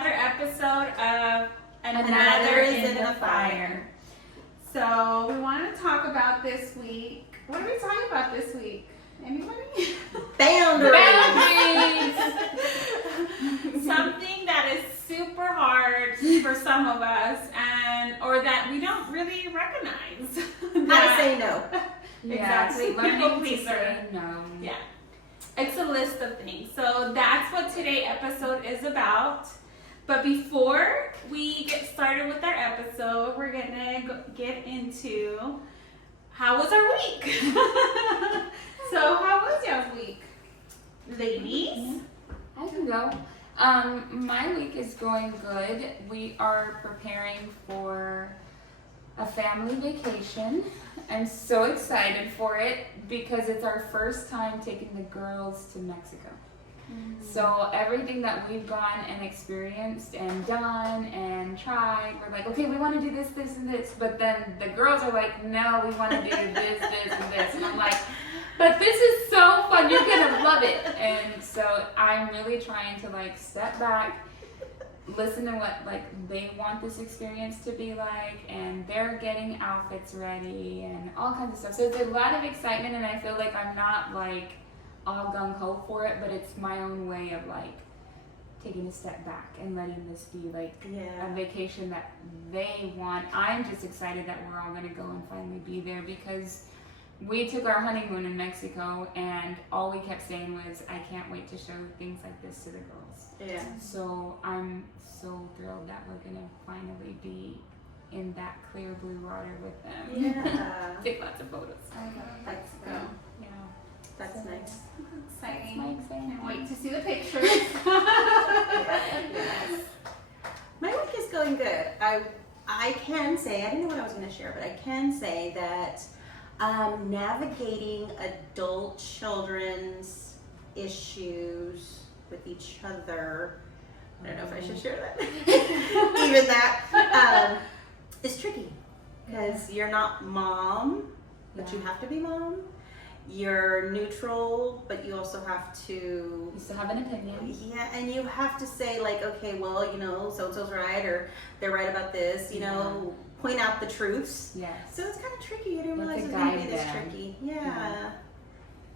another episode of Another is in the Fire. So we want to talk about this week. What are we talking about this week? Anybody? Boundaries. Something that is super hard for some of us, or that we don't really recognize. How to say no. Exactly. Yes, learning People to pleaser. say no. Yeah. It's a list of things. So that's what today's episode is about. But before we get started with our episode, we're going to get into how was our week? So how was y'all's week? Ladies? I can go. My week is going good. We are preparing for a family vacation. I'm so excited for it because it's our first time taking the girls to Mexico. So everything that we've gone and experienced and done and tried, we're like, okay, we want to do this, this, and this. But then the girls are like, no, we want to do this, this, and this. And I'm like, but this is so fun. You're going to love it. And so I'm really trying to like step back, listen to what like they want this experience to be like, and they're getting outfits ready and all kinds of stuff. So it's a lot of excitement, and I feel like I'm not like all gung-ho for it, but it's my own way of like taking a step back and letting this be like a vacation that they want. I'm just excited that we're all going to go and finally be there, because we took our honeymoon in Mexico and all we kept saying was, I can't wait to show things like this to the girls. Yeah. So I'm so thrilled that we're going to finally be in that clear blue water with them. Yeah. Take lots of photos. That's Go. Yeah. That's nice. Exciting. My excitement. Can't wait to see the pictures. Yes. My week is going good. I can say, I didn't know what I was going to share, but I can say that navigating adult children's issues with each other, I don't know if I should share that, even that, is tricky, because you're not mom, but you have to be mom. You're neutral, but you also have to... You still have an opinion. Yeah, and you have to say like, okay, well, you know, so-and-so's right, or they're right about this, you know, point out the truths. Yes. So it's kind of tricky. I didn't You have realize to it was going to guide be this them. tricky. Yeah.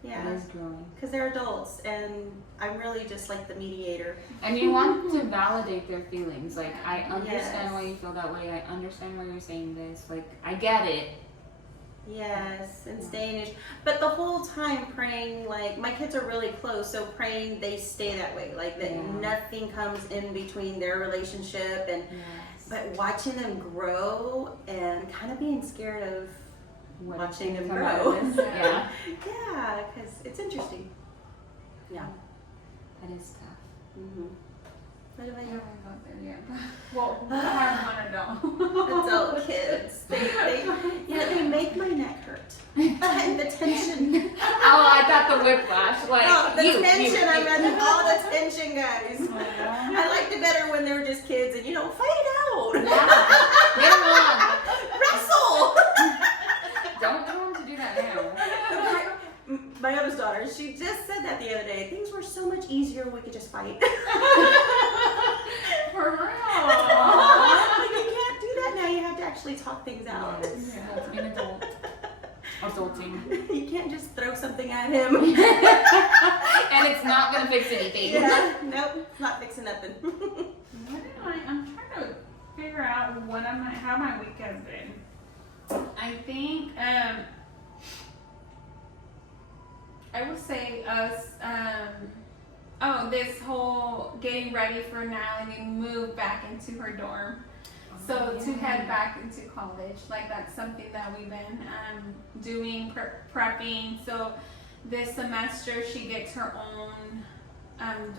It Yeah. is growing. Because they're adults, and I'm really just like the mediator. And you want to validate their feelings. Like, I understand Yes. why you feel that way. I understand why you're saying this. Like, I get it. Yes, and staying, but the whole time praying, like, my kids are really close, so praying they stay that way, like that nothing comes in between their relationship, and but watching them grow and kind of being scared of watching them grow. Yeah. Yeah, because it's interesting. Yeah. That is tough. Mm-hmm. What about I you? haven't got there yet. Well, I have one adult. Adult kids. They make my neck hurt. And the tension. Oh, I thought the whiplash. Like, Oh, the tension. you. I meant all the tension, guys. I liked it better when they were just kids and, you know, fight it out. Get them on. Wrestle. Don't tell them to do that now. My oldest daughter, she just said that the other day. Things were so much easier when we could just fight. For real. Like, you can't do that now. You have to actually talk things out. Yes. That's being adult. Adulting. You can't just throw something at him. And it's not going to fix anything. Yeah, nope, not fixing nothing. I'm trying to figure out how my week has been. I think I would say us this whole getting ready for Natalie to move back into her dorm. So to head back into college, like that's something that we've been doing, prepping. So this semester she gets her own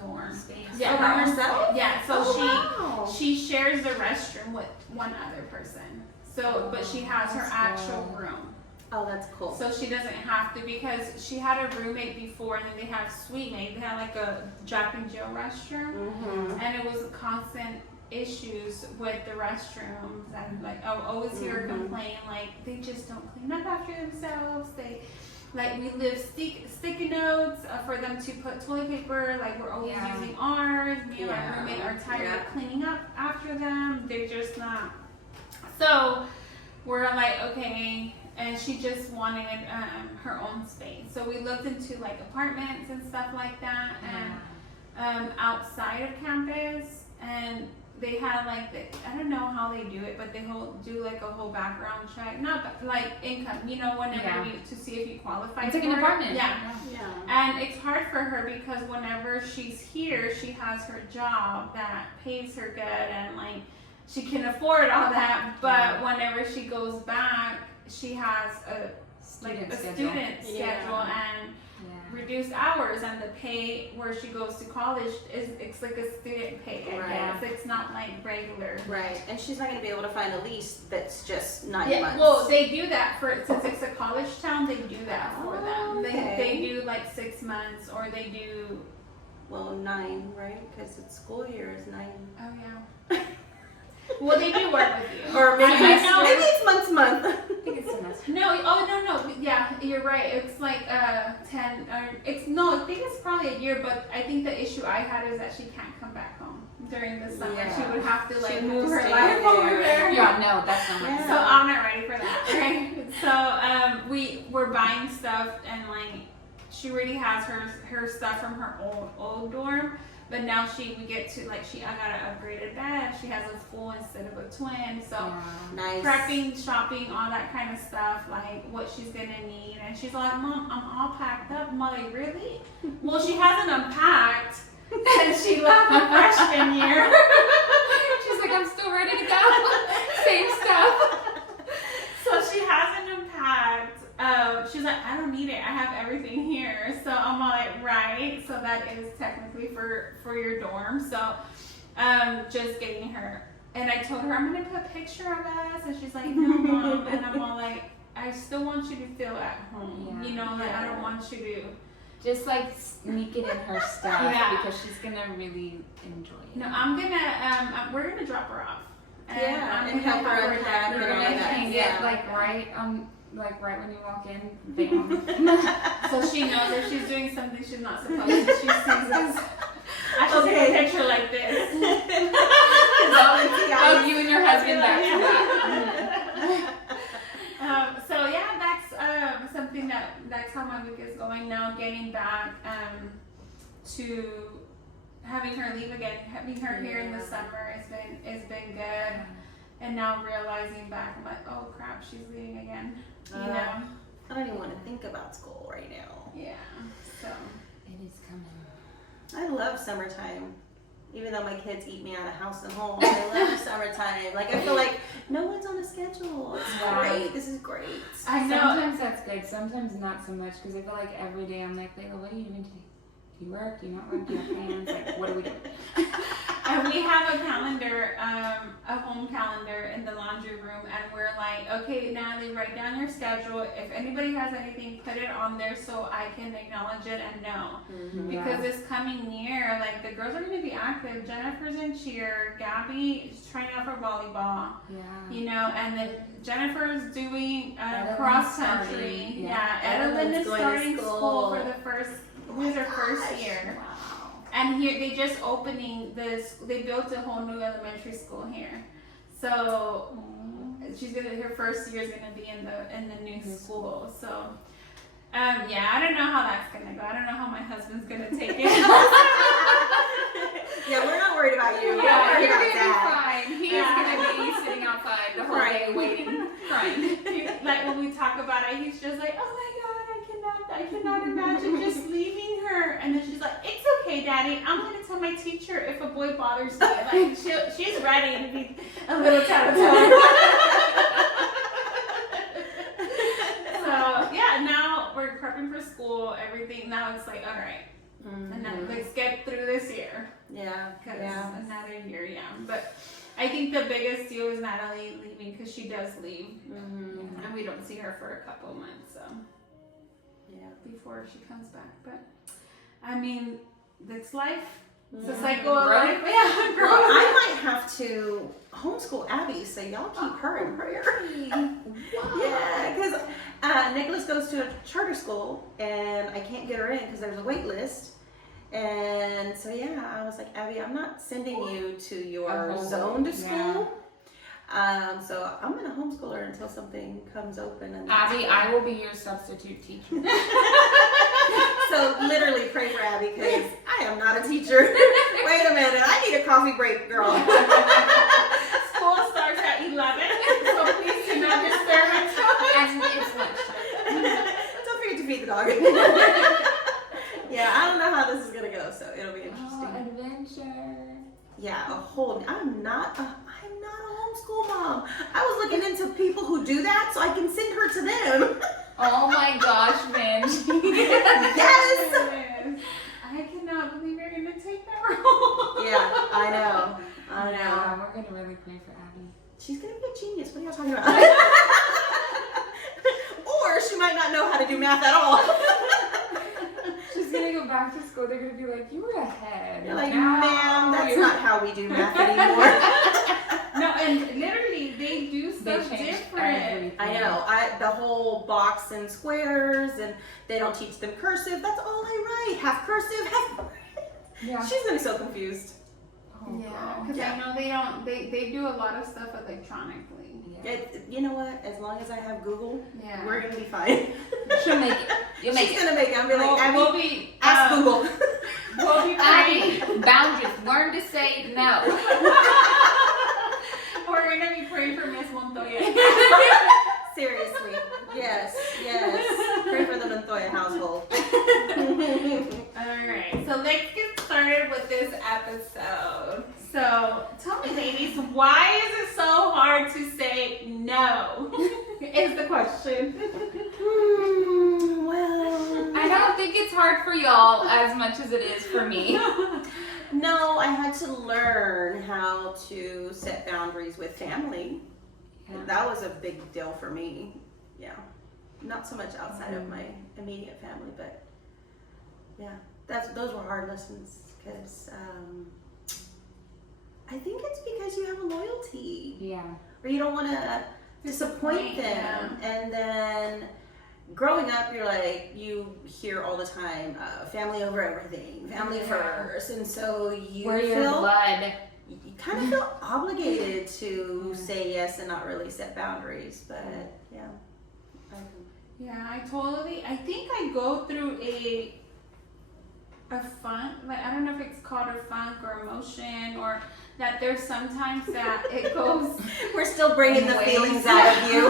dorm. Yeah, by herself? Yeah, so wow. she shares the restroom with one other person. So, but she has her actual room. Oh, that's cool. So she doesn't have to, because she had a roommate before, and then they have suite mate. They had like a Japanese jail restroom, and it was constant issues with the restrooms, and like I always hear her complain like they just don't clean up after themselves. like we leave sticky notes for them to put toilet paper. Like we're always Yeah. using ours. Me and my Yeah. roommate are tired Yeah. of cleaning up after them. They're just not. So we're like, okay. And she just wanted her own space. So we looked into like apartments and stuff like that, and outside of campus, and they had like I don't know how they do it, but they do like a whole background check, not like income, whenever to see if you qualify. It's like for an apartment. It. Yeah. Yeah. And it's hard for her because whenever she's here, she has her job that pays her good, and like she can afford all that. But whenever she goes back, she has a Student schedule. student schedule and reduced hours, and the pay where she goes to college it's like a student pay. I Right. guess it's not like regular. Right, and she's not going to be able to find a lease that's just 9 Yeah, months. well, they do that since it's a college town. They do that for them. Okay. They do like 6 months, or they do. Well, 9, right? Because the school year is 9. Oh yeah. Well, they do work with you. Or maybe, I know. maybe it's month. I think it's semester. No, no. Yeah, you're right. It's like 10. I think it's probably a year. But I think the issue I had is that she can't come back home during the summer. Yeah. She would have to like She'd move her stay life over there. there. Yeah, no, that's not my Yeah. So I'm not ready for that, right? So we were buying stuff, and like she already has her stuff from her old dorm, but now we get to like I got an upgraded bed. She has a full instead of a twin. So Nice. prepping, shopping, all that kind of stuff, like what she's gonna need, and she's like, "Mom, I'm all packed up." I'm like, "Really?" Well, she hasn't unpacked, and she left the freshman year. She's like, I'm still ready to go. Same stuff. So she hasn't unpacked. She's like, I don't need it. I have everything here. So I'm like, right. So that is technically for your dorm. So just getting her. And I told her, I'm going to put a picture of us. And she's like, no, Mom. And I'm all like, I still want you to feel at home. Yeah. Like I don't want you to. Just like sneak it in her stuff Yeah. because she's gonna really enjoy it. No, I'm going to, we're going to drop her off. Yeah, I'm and gonna help her unpack down and all there. that. Hang it Yeah. like right when you walk in, bam. So she knows if she's doing something she's not supposed to. She sees us. I should take a picture like this. Oh, you and your husband back to that. So yeah, that's something that's how my week is going now. Getting back to having her leave again, having her here in the summer has been good. And now realizing back, I'm like, oh crap, she's leaving again. I don't even want to think about school right now. Yeah. So. It is coming. I love summertime. Even though my kids eat me out of house and home, I love summertime. Like, I feel like no one's on a schedule. It's great. This is great. I know. Sometimes that's good, sometimes not so much, because I feel like every day I'm like, Layla, what are you doing today? Do you work? Do you not work? Do you have plans? Like, what are we doing? And we have a calendar, a home calendar in the laundry room, and we're like, okay, Natalie, write down your schedule. If anybody has anything, put it on there so I can acknowledge it and know. Mm-hmm. Because this coming year, like the girls are going to be active. Jennifer's in cheer. Gabby is trying out for volleyball. Yeah. And then Jennifer's doing Edeline's cross country. starting, Yeah, Edeline's Edelyn is going to starting school. school for the first. This is her first year. Wow. And here they just opening this. They built a whole new elementary school here, so her first year is gonna be in the new school. So, yeah, I don't know how that's gonna go. I don't know how my husband's gonna take it. Yeah, we're not worried about you. We're Yeah, not worried you're about gonna that. be fine. He's Yeah. gonna be sitting outside the whole day waiting, crying. Like when we talk about it, he's just like, "Oh my God, I cannot imagine just leaving her." And then she's like, "It's okay, Daddy. I'm gonna tell my teacher if a boy bothers me." Like she's ready to be a little tattletale. So yeah, now we're prepping for school. Everything now it's like, all right, and then let's get through this year. Yeah. Because Yeah. another year, yeah. But I think the biggest deal is Natalie leaving because she does leave, Mm-hmm. and we don't see her for a couple of months, so Yeah. before she comes back. But I mean, that's life. It's a cycle of Growth. life. Yeah, Well, growth. I might have to homeschool Abby, so y'all keep her in prayer. Yeah, because Nicholas goes to a charter school, and I can't get her in because there's a wait list. And so yeah, I was like, Abby, I'm not sending you to your zoned school. So I'm gonna homeschool her until something comes open. And Abby, I will be your substitute teacher. So literally pray for Abby because I am not a teacher. Wait a minute, I need a coffee break, girl. School starts at 11, so please do not disturb until And it's lunchtime. Don't forget to feed the dog. Yeah, I don't know how this is gonna go, so it'll be interesting. Oh, adventure. Yeah, I'm not a homeschool mom. I was looking into people who do that so I can send her to them. Oh my gosh, Benji. Yes. I cannot believe you're gonna take that role. Yeah, I know. Yeah, we're gonna really pray for Abby. She's gonna be a genius. What are y'all talking about? Or she might not know how to do math at all. She's gonna go back to school. They're gonna be like, "You were ahead." You're like, Now ma'am, that's you're-" not how we do math anymore. No, and literally they do They stuff changed different. everything. I know. The whole box and squares, and they don't teach them cursive. That's all I write. Half cursive, half. Yeah. She's gonna be so confused. Oh, Yeah, girl. because Yeah. I know they do a lot of stuff electronically. Yeah. You know what? As long as I have Google, Yeah. we're gonna be fine. She'll make it. You'll make She's it. gonna make it. I'll be like, Abby, we'll be ask Google. We'll be praying. Abby, boundaries. Learn to say no. We're gonna be praying for Miss Montoya. Seriously. Yes. Pray for the Montoya household. Alright, so let's get started with this episode. So tell me, ladies, why is it so hard to say no? Is the question. Well, I don't think it's hard for y'all as much as it is for me. no, I had to learn how to set boundaries with family. Yeah. That was a big deal for me. Yeah. Not so much outside of my immediate family, but yeah, those were hard lessons because I think it's because you have a loyalty. Yeah. Or you don't want to disappoint them. Yeah. And then growing up, you're like, you hear all the time, family over everything, family first. And so you We're your feel, blood. you kind of feel obligated to say yes and not really set boundaries. But yeah. Yeah, I think I go through a funk, like I don't know if it's called a funk or emotion, or that there's sometimes that it goes. We're still bringing the Waves. feelings out of you.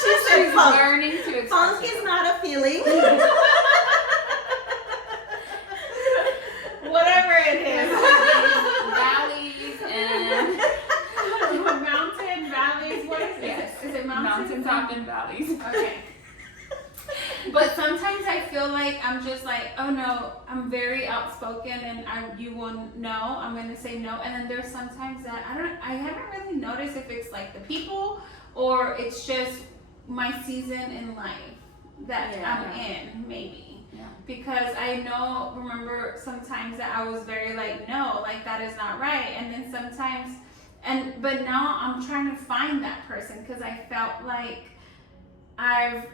She said She's funk. learning to express Funk is herself. not a feeling. Whatever it is. Valleys and Mountain, valleys, what is it? Yes. Is it mountains? mountaintop and valleys. Okay. But sometimes I feel like I'm just like, oh no, I'm very outspoken and you will know, I'm gonna say no. And then there's sometimes that I haven't really noticed if it's like the people or it's just my season in life that I'm in, maybe. Yeah. Because remember sometimes that I was very like, no, like that is not right. And then sometimes, but now I'm trying to find that person because I felt like I've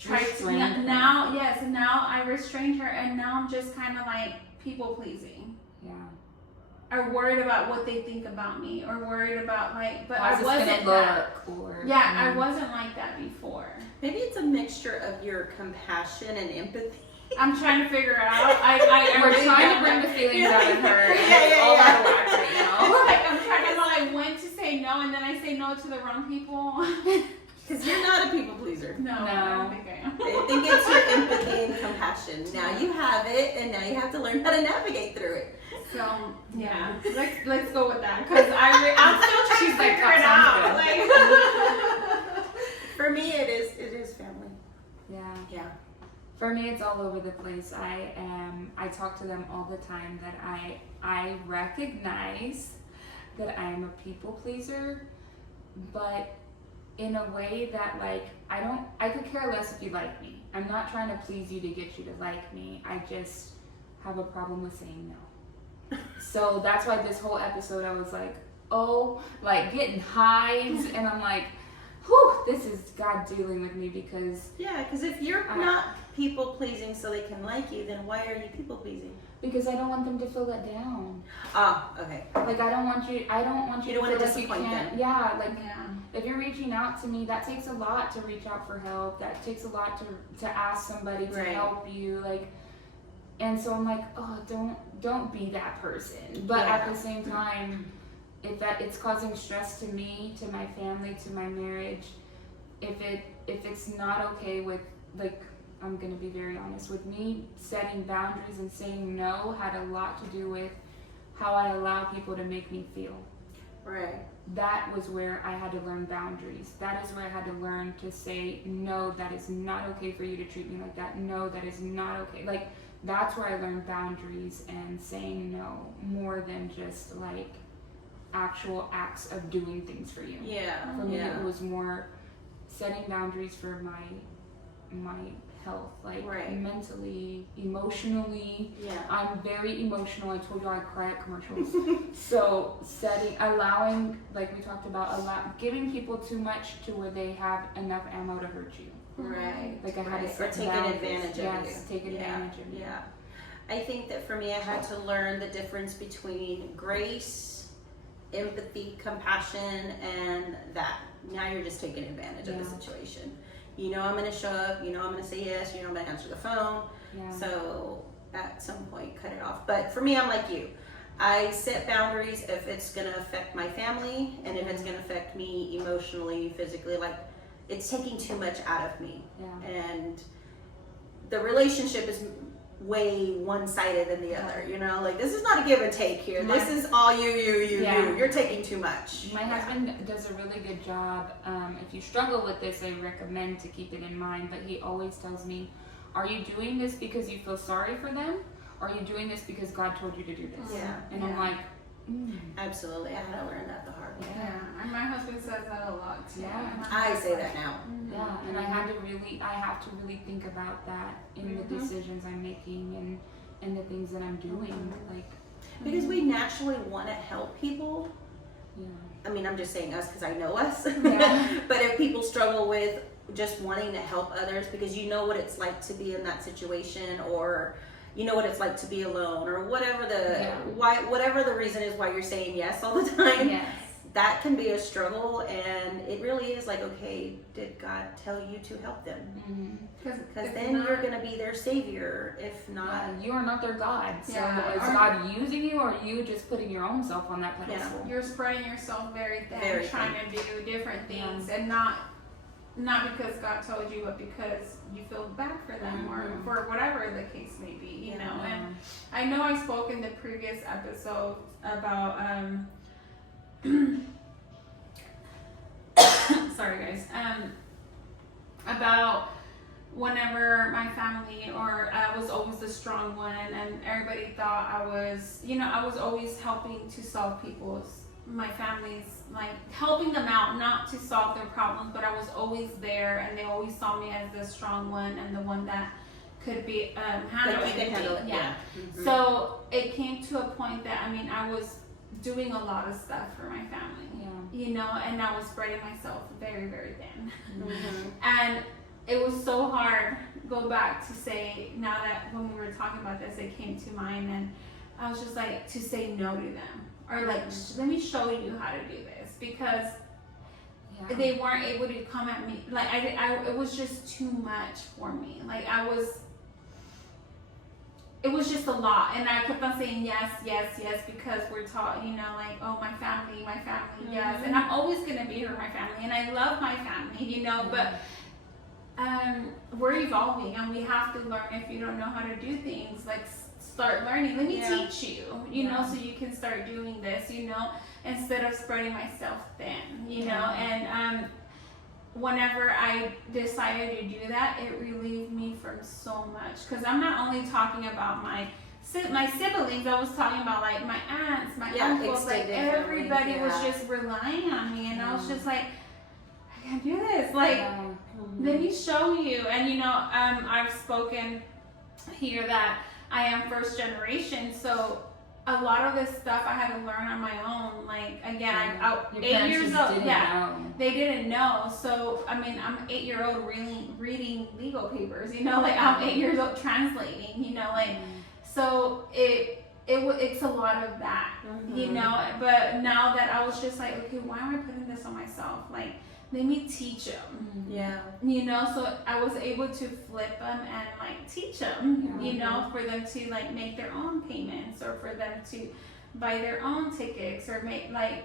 tried to now I restrained her and now I'm just kind of like people pleasing. Yeah. Or worried about what they think about me or worried about like, but How's I wasn't this gonna look? Or, I wasn't like that before. Maybe it's a mixture of your compassion and empathy. I'm trying to figure out. We're trying to bring the feelings out of her. And it's all out of whack right now. Like I'm trying to like when to say no and then I say no to the wrong people. Because you're not a people pleaser. No, I don't think I am. I think it's your empathy and compassion. Now you have it, and now you have to learn how to navigate through it. So yeah, let's go with that because I'm still trying She's to like, figure it that out. Like, For me, it is family. Yeah. Yeah. For me, it's all over the place. I talk to them all the time that I recognize that I am a people pleaser, but in a way that like, I could care less if you like me. I'm not trying to please you to get you to like me. I just have a problem with saying no. So that's why this whole episode I was like, oh, like getting hives, and I'm like, whew, this is God dealing with me because if you're not people pleasing so they can like you, then why are you people pleasing? Because I don't want them to feel let down. Okay. Like I don't want you You to don't feel want to like you disappoint can't. them. Yeah, like if you're reaching out to me, that takes a lot to reach out for help. That takes a lot to ask somebody to help you. Like, and so I'm like, oh, don't be that person. But at the same time, if it's causing stress to me, to my family, to my marriage, if it's not okay with, like, I'm gonna be very honest with me, setting boundaries and saying no had a lot to do with how I allow people to make me feel. Right. That was where I had to learn boundaries. That is where I had to learn to say, no, that is not okay for you to treat me like that. No, that is not okay. Like, that's where I learned boundaries and saying no more than just like actual acts of doing things for you. Yeah. For me, it was more setting boundaries for my health, like mentally, emotionally. Yeah. I'm very emotional. I told you I cry at commercials. So allowing, like we talked about, giving people too much to where they have enough ammo to hurt you. Right. Like I had to set taking boundaries. advantage of you. Yes, take advantage of you. Yeah. I think that for me, I had to learn the difference between grace, empathy, compassion, and that. Now you're just taking advantage of the situation. You know I'm going to show up. You know I'm going to say yes. You know I'm going to answer the phone. Yeah. So at some point, cut it off. But for me, I'm like you. I set boundaries if it's going to affect my family and if it's going to affect me emotionally, physically. Like, it's taking too much out of me. Yeah. And the relationship is way one-sided than the other, you know, like this is not a give and take here. This is all you. You're taking too much. My husband does a really good job. If you struggle with this, I recommend to keep it in mind, but he always tells me, are you doing this because you feel sorry for them? Or are you doing this because God told you to do this? Yeah. And I'm like, absolutely. I had to learn that the hard way. Yeah, and my husband says that a lot too. Yeah. I say that now. Yeah, and I have to really think about that in the decisions I'm making and the things that I'm doing. Like, because we naturally want to help people. Yeah. I mean, I'm just saying us because I know us. Yeah. But if people struggle with just wanting to help others because you know what it's like to be in that situation, or you know what it's like to be alone, or whatever whatever the reason is why you're saying yes all the time. Yes. That can be a struggle, and it really is like, okay, did God tell you to help them? Because then you're going to be their savior. If not, you are not their God. So Yeah. is God using you, or are you just putting your own self on that pedestal? You're spreading yourself very thin, Very trying to do different things, and not because God told you, but because you feel bad for them, or for whatever the case may be, you know. And I know I spoke in the previous episode about sorry guys, about whenever my family, or I was always the strong one, and everybody thought I was, you know, I was always helping to solve my family's, like helping them out, not to solve their problems, but I was always there, and they always saw me as the strong one and the one that could be handle anything. Yeah. So it came to a point that, I mean, I was doing a lot of stuff for my family, you know, and I was spreading myself very, very thin. And it was so hard, go back to say, now that when we were talking about this, it came to mind, and I was just like, to say no to them, or like, let me show you how to do this, because they weren't able to come at me, like it was just too much for me, like it was just a lot, and I kept on saying yes, because we're taught, you know, like, oh, my family, yes, and I'm always gonna be here for my family, and I love my family, you know, but we're evolving, and we have to learn. If you don't know how to do things, like, start learning. Let me teach you, you know, so you can start doing this, you know, instead of spreading myself thin, you know, and whenever I decided to do that, it relieved me from so much, because I'm not only talking about my siblings, I was talking about like my aunts, my uncles, like everybody was just relying on me, and I was just like, I can't do this, like, let me show you. And you know, I've spoken here that I am first generation, so a lot of this stuff I had to learn on my own. Like, again, I Your 8 parents years just old. didn't know. They didn't know. So, I mean, I'm 8-year-old reading legal papers, you know, like I'm 8 years old translating, you know, like, so it's a lot of that, you know, but now that I was just like, okay, why am I putting this on myself? Like, let me teach them. Yeah. You know, so I was able to flip them and like teach them, you know, for them to like make their own payments or for them to buy their own tickets or make like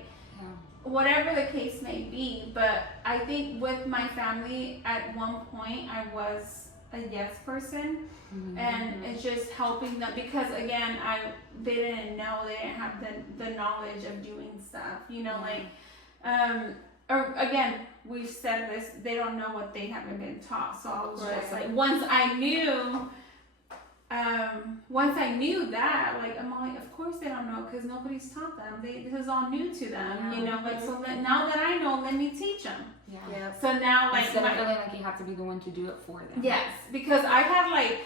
whatever the case may be. But I think with my family at one point I was a yes person, and it's just helping them because again they didn't know, they didn't have the knowledge of doing stuff, you know, like or again, we've said this, they don't know what they haven't been taught. So I was just like, once I knew that, like, I'm like, of course they don't know because nobody's taught them. This is all new to them, you know. Like, so that now that I know, let me teach them. Yeah. So now, like, instead of feeling like you have to be the one to do it for them. Yes, because I had like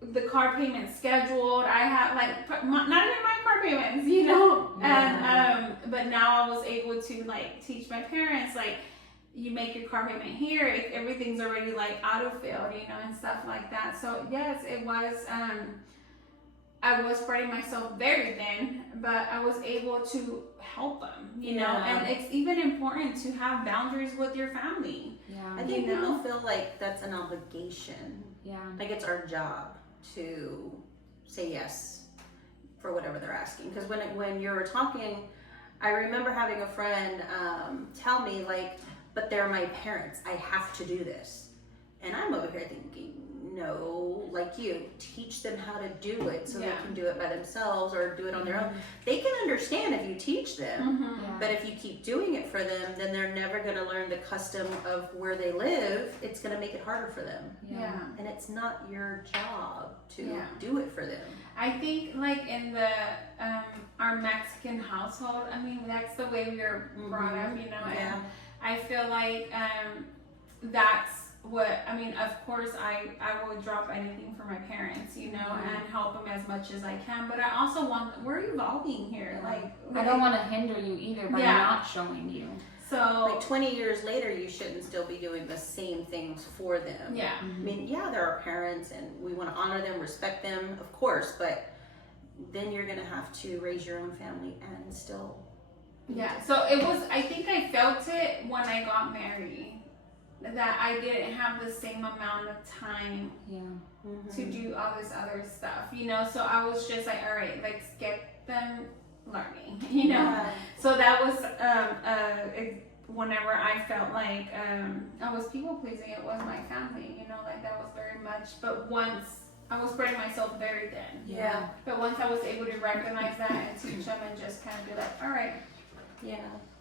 the car payment scheduled. I had like not even my car payments, you know. And but now I was able to like teach my parents like, you make your car payment here if everything's already like auto-filled, you know, and stuff like that. So yes, it was I was spreading myself very thin, but I was able to help them, you know. And it's even important to have boundaries with your family. I think people feel like that's an obligation. Like it's our job to say yes for whatever they're asking. Because when you were talking, I remember having a friend tell me like, but they're my parents, I have to do this. And I'm over here thinking, no, like you, teach them how to do it so they can do it by themselves or do it on their own. They can understand if you teach them, but if you keep doing it for them, then they're never going to learn the custom of where they live. It's going to make it harder for them. And it's not your job to do it for them. I think like in the our Mexican household, I mean, that's the way we were brought up, you know. And I feel like that's what, I mean, of course I will drop anything for my parents, you know, and help them as much as I can, but I also we're evolving here. Like, I don't want to hinder you either by not showing you. So like 20 years later, you shouldn't still be doing the same things for them. I mean, they're our parents and we want to honor them, respect them, of course, but then you're going to have to raise your own family and still. So it was, I think I felt it when I got married, that I didn't have the same amount of time to do all this other stuff, you know. So I was just like, all right, let's get them learning, you know. So that was whenever I felt like I was people pleasing, it was my family, you know, like that was very much. But once I was spreading myself very thin, but once I was able to recognize that and teach them and just kind of be like, all right,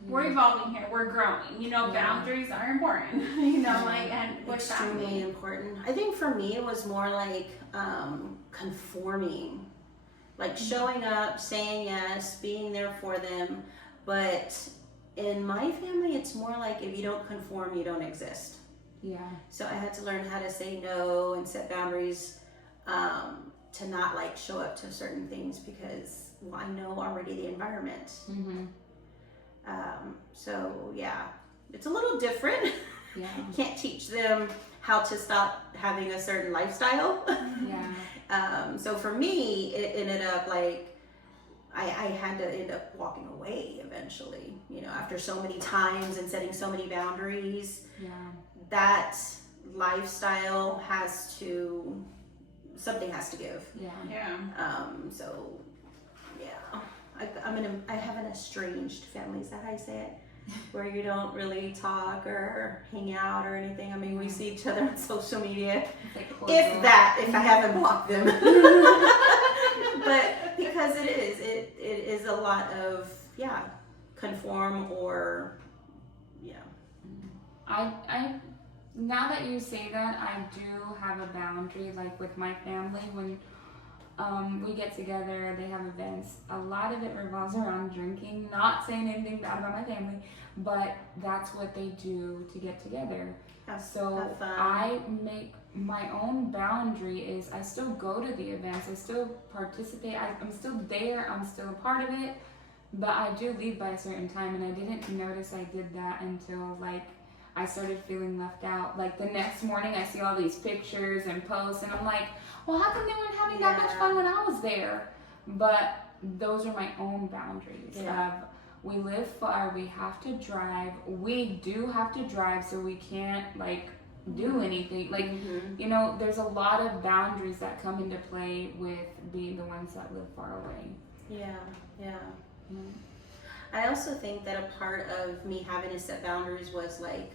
we're evolving here, we're growing, you know. Boundaries are important, you know, like, and with extremely family. important. I think for me it was more like conforming, like showing up, saying yes, being there for them. But in my family it's more like if you don't conform, you don't exist. So I had to learn how to say no and set boundaries, to not like show up to certain things because I know already the environment. So it's a little different. You can't teach them how to stop having a certain lifestyle. So for me, it ended up like I had to end up walking away eventually, you know, after so many times and setting so many boundaries. That lifestyle something has to give. So I have an estranged family, is that how you say it? Where you don't really talk or hang out or anything. I mean, we see each other on social media, if I haven't blocked them. But because it is a lot of conform or I now that you say that, I do have a boundary like with my family when We get together, they have events. A lot of it revolves around drinking, not saying anything bad about my family, but that's what they do to get together. So have fun. I make my own boundary is I still go to the events, I still participate, I'm still there, I'm still a part of it, but I do leave by a certain time, and I didn't notice I did that until like I started feeling left out. Like the next morning I see all these pictures and posts, and I'm like, well, how come they weren't having that much fun when I was there? But those are my own boundaries. We live far, we have to drive. We do have to drive, so we can't like do anything. Like, you know, there's a lot of boundaries that come into play with being the ones that live far away. Yeah. I also think that a part of me having to set boundaries was like,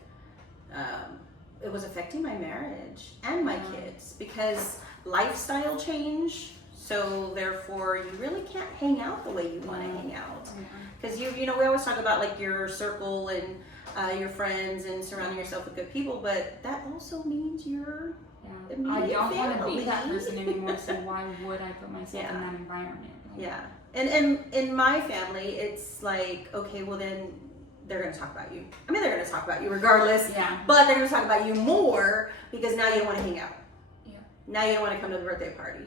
it was affecting my marriage and my kids, because lifestyle change. So therefore, you really can't hang out the way you want to hang out, because you know, we always talk about like your circle and your friends and surrounding yourself with good people, but that also means you're I don't want to be that person anymore. So why would I put myself in that environment? Like, and in my family, it's like, okay, well then they're going to talk about you. I mean, they're going to talk about you regardless, but they're going to talk about you more because now you don't want to hang out. Now you don't want to come to the birthday party.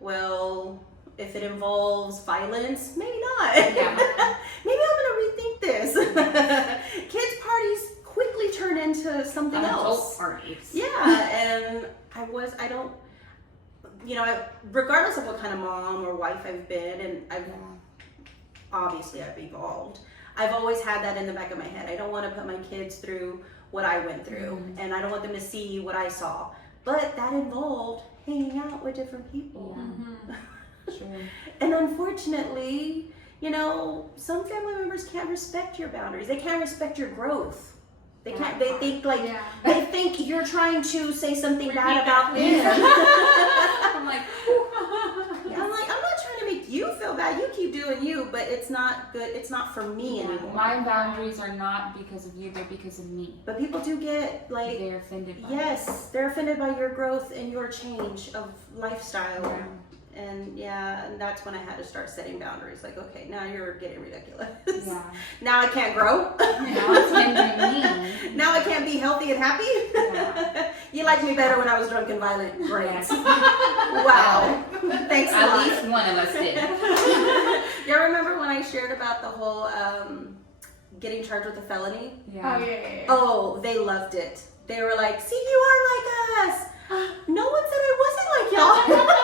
Well, if it involves violence, maybe not. Maybe I'm going to rethink this. Kids' parties quickly turn into something else. Adult parties. And I don't, you know, regardless of what kind of mom or wife I've been, and obviously I've evolved, I've always had that in the back of my head. I don't want to put my kids through what I went through, and I don't want them to see what I saw. But that involved hanging out with different people. Sure. And unfortunately, you know, some family members can't respect your boundaries. They can't respect your growth. They can't. They think like they think you're trying to say something bad about them. I'm like, I'm not trying to make you feel bad. You keep doing you, but it's not good. It's not for me anymore. My boundaries are not because of you; they're because of me. But people do get like they're offended. By they're offended by your growth and your change of lifestyle. And and that's when I had to start setting boundaries. Like, okay, now you're getting ridiculous. Now I can't grow. Now it's hindering me. Now I can't be healthy and happy. You liked me better when I was drunk and violent. Great. Wow. Thanks a lot. At least one of us did. Y'all remember when I shared about the whole getting charged with a felony? Oh, they loved it. They were like, see, you are like us. No one said I wasn't like y'all.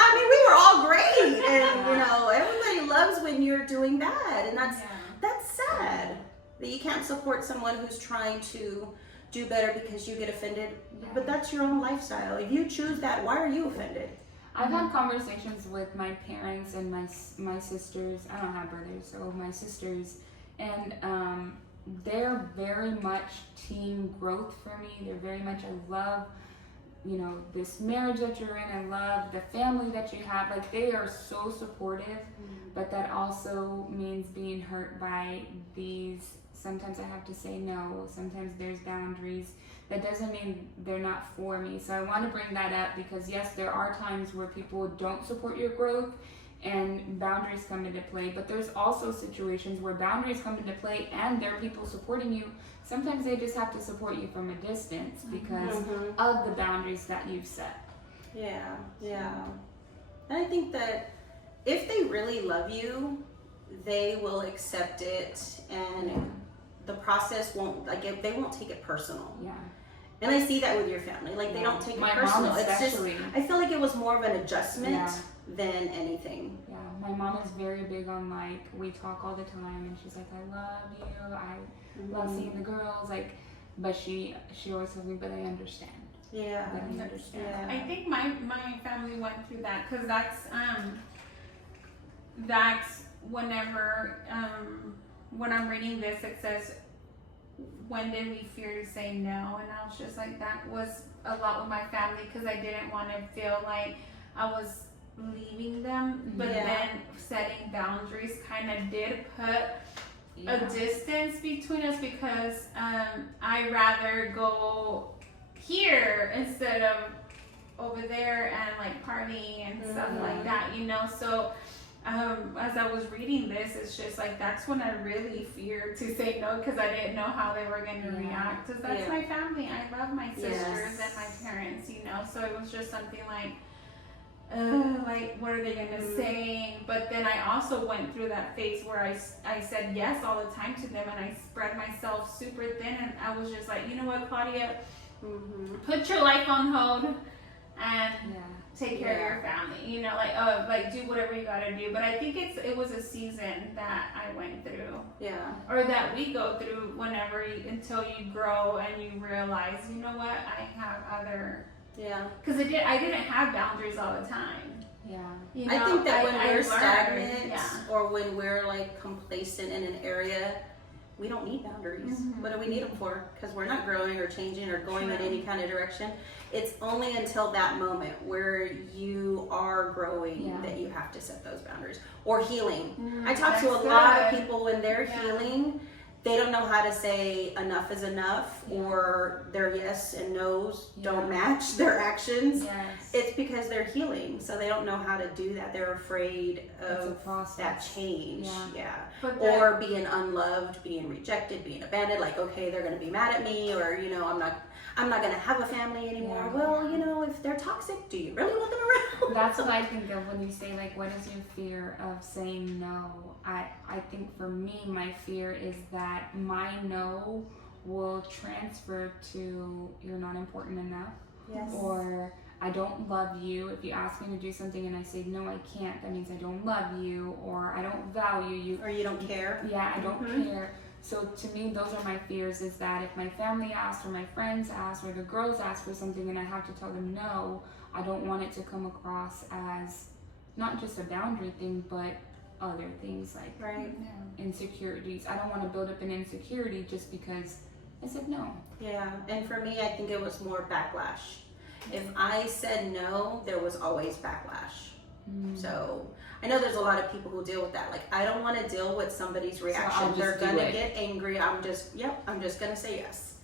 I mean, we were all great, and you know, everybody loves when you're doing bad, and that's sad that you can't support someone who's trying to do better because you get offended. But that's your own lifestyle. If you choose that, why are you offended? I've had conversations with my parents and my sisters. I don't have brothers, so my sisters, and they're very much team growth for me. They're very much, I love, you know, this marriage that you're in. I love the family that you have. Like, they are so supportive, but that also means being hurt by these. Sometimes I have to say no. Sometimes there's boundaries. That doesn't mean they're not for me. So I want to bring that up because yes, there are times where people don't support your growth and boundaries come into play, but there's also situations where boundaries come into play and there are people supporting you. Sometimes they just have to support you from a distance because of the boundaries that you've set. And I think that if they really love you, they will accept it, and the process won't, like, they won't take it personal. And I see that with your family. Like, they don't take it personal. It's just, I feel like it was more of an adjustment than anything. My mom is very big on, like, we talk all the time, and she's like, I love you, I love seeing the girls, like, but she always tells me, but I understand. I understand. I think my family went through that, because that's whenever, when I'm reading this, it says, when did we fear to say no? And I was just like, that was a lot with my family, because I didn't want to feel like I was leaving them, but then setting boundaries kind of did put a distance between us, because I rather go here instead of over there and like partying and stuff like that, you know. So as I was reading this, it's just like that's when I really feared to say no, because I didn't know how they were going to react. Because that's my family. I love my sisters and my parents, you know. So it was just something like, like, what are they going to say? But then I also went through that phase where I said yes all the time to them, and I spread myself super thin, and I was just like, you know what, Claudia, put your life on hold and take care of your family, you know, like do whatever you gotta do. But I think it was a season that I went through, or that we go through whenever until you grow and you realize, you know what, I have other, because I didn't have boundaries all the time. You know, I think that when we're learned, stagnant or when we're like complacent in an area, we don't need boundaries. What do we need them for? Because we're not growing or changing or going in any kind of direction. It's only until that moment where you are growing that you have to set those boundaries. Or healing. I talk to a lot of people when they're healing, they don't know how to say enough is enough, or their yes and no's don't match their actions. It's because they're healing, so they don't know how to do that. They're afraid of that change. Or being unloved, being rejected, being abandoned. Like, okay, they're going to be mad at me, or, you know, I'm not going to have a family anymore. Well, you know, if they're toxic, do you really want them around? That's what I think of when you say, like, what is your fear of saying no? I think for me, my fear is that my no will transfer to you're not important enough. Or I don't love you. If you ask me to do something and I say, no, I can't, that means I don't love you, or I don't value you. Or you don't care. I don't care. So to me, those are my fears, is that if my family asks or my friends ask or the girls ask for something and I have to tell them no, I don't want it to come across as not just a boundary thing, but other things like insecurities. I don't want to build up an insecurity just because I said no. And for me, I think it was more backlash. If I said no, there was always backlash. So I know there's a lot of people who deal with that. Like, I don't want to deal with somebody's reaction. They're gonna get angry. I'm just gonna say yes.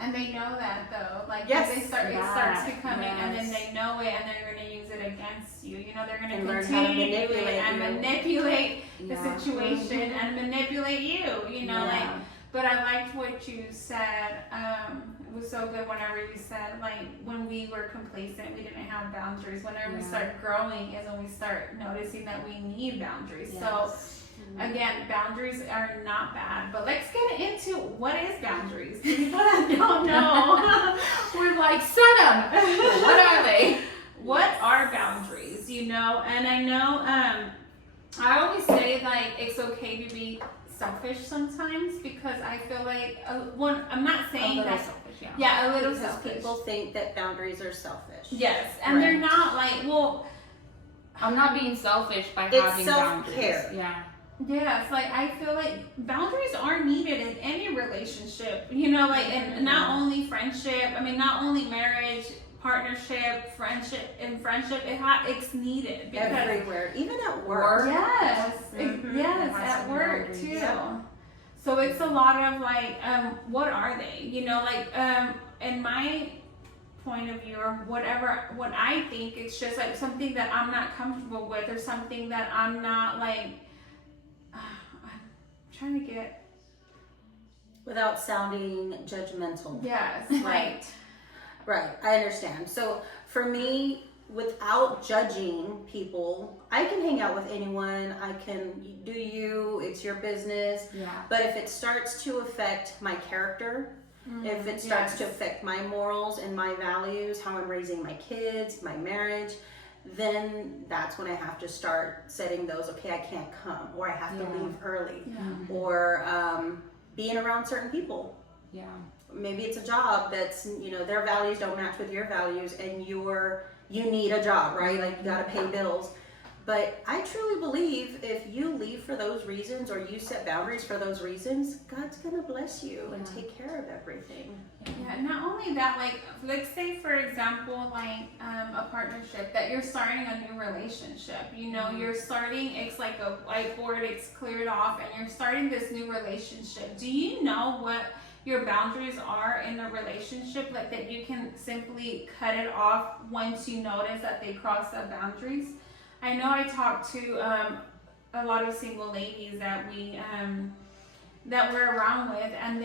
And they know that though. Like, they start, it starts becoming, and then they know it, and they're gonna use it against you. You know, they're gonna continue to do it and manipulate the situation and manipulate you. You know, like. But I liked what you said. It was so good whenever you said, like, when we were complacent, we didn't have boundaries. Whenever we start growing is when we start noticing that we need boundaries. So, again, boundaries are not bad. But let's get into what is boundaries. People that don't know, we're like, set them. What are they? What are boundaries, you know? And I know, I always say, like, it's okay to be selfish sometimes, because I feel like I'm not saying that selfish, a little because selfish. People think that boundaries are selfish. Yes, and they're not. Like, well, I'm not being selfish by it's having self-care. boundaries. Yes, like I feel like boundaries are needed in any relationship. You know, like, and not only friendship. I mean, not only marriage, partnership, friendship, it's needed because everywhere, even at work. Yes, at work too. So it's a lot of like, what are they? You know, like, in my point of view or whatever, what I think, it's just like something that I'm not comfortable with, or something that I'm not like. I'm trying to get without sounding judgmental. Yes, Right, I understand. So for me, without judging people, I can hang out with anyone. I can do you, it's your business. But if it starts to affect my character, if it starts to affect my morals and my values, how I'm raising my kids, my marriage, then that's when I have to start setting those, okay, I can't come, or I have to leave early, or being around certain people. Maybe it's a job that's, you know, their values don't match with your values, and you need a job, right? Like, you gotta pay bills. But I truly believe if you leave for those reasons, or you set boundaries for those reasons, God's gonna bless you and take care of everything. Not only that, like, let's say for example, like, a partnership that you're starting a new relationship. You know, you're starting, it's like a whiteboard, it's cleared off, and you're starting this new relationship. Do you know what your boundaries are in a relationship, like that you can simply cut it off once you notice that they cross the boundaries. I know I talked to a lot of single ladies that we're around with, and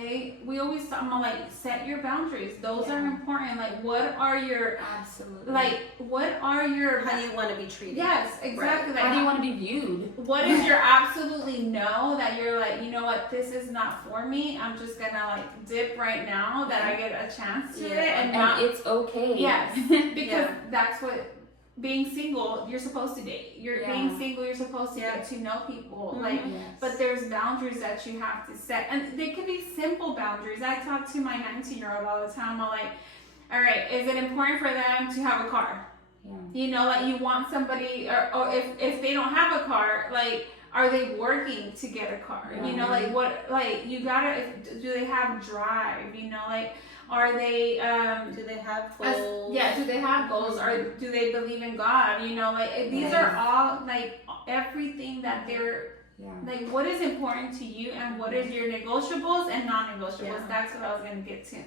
we always talk about, like, set your boundaries. Those are important. Like, what are your Absolutely. Like, what are your How you want to be treated. Yes, exactly. Right. Like, How do you want to be viewed? what is your absolutely no that you're like, you know what, this is not for me. I'm just gonna like dip right now that I get a chance to it, and not. it's okay. Yes, because that's what being single, you're supposed to date. Being single, you're supposed to get to know people. Like, but there's boundaries that you have to set, and they can be simple boundaries. I talk to my 19-year-old all the time. I'm like, all right, is it important for them to have a car? Yeah. You know, like, you want somebody, or if they don't have a car, like, are they working to get a car? Yeah. You know, like, what, like, you gotta, do they have drive? You know, like, are they, do they have goals? do they have goals? Or do they believe in God? You know, like, these are all, like, everything that they're, like, what is important to you, and what is your negotiables and non-negotiables? Yeah. That's what I was gonna get to.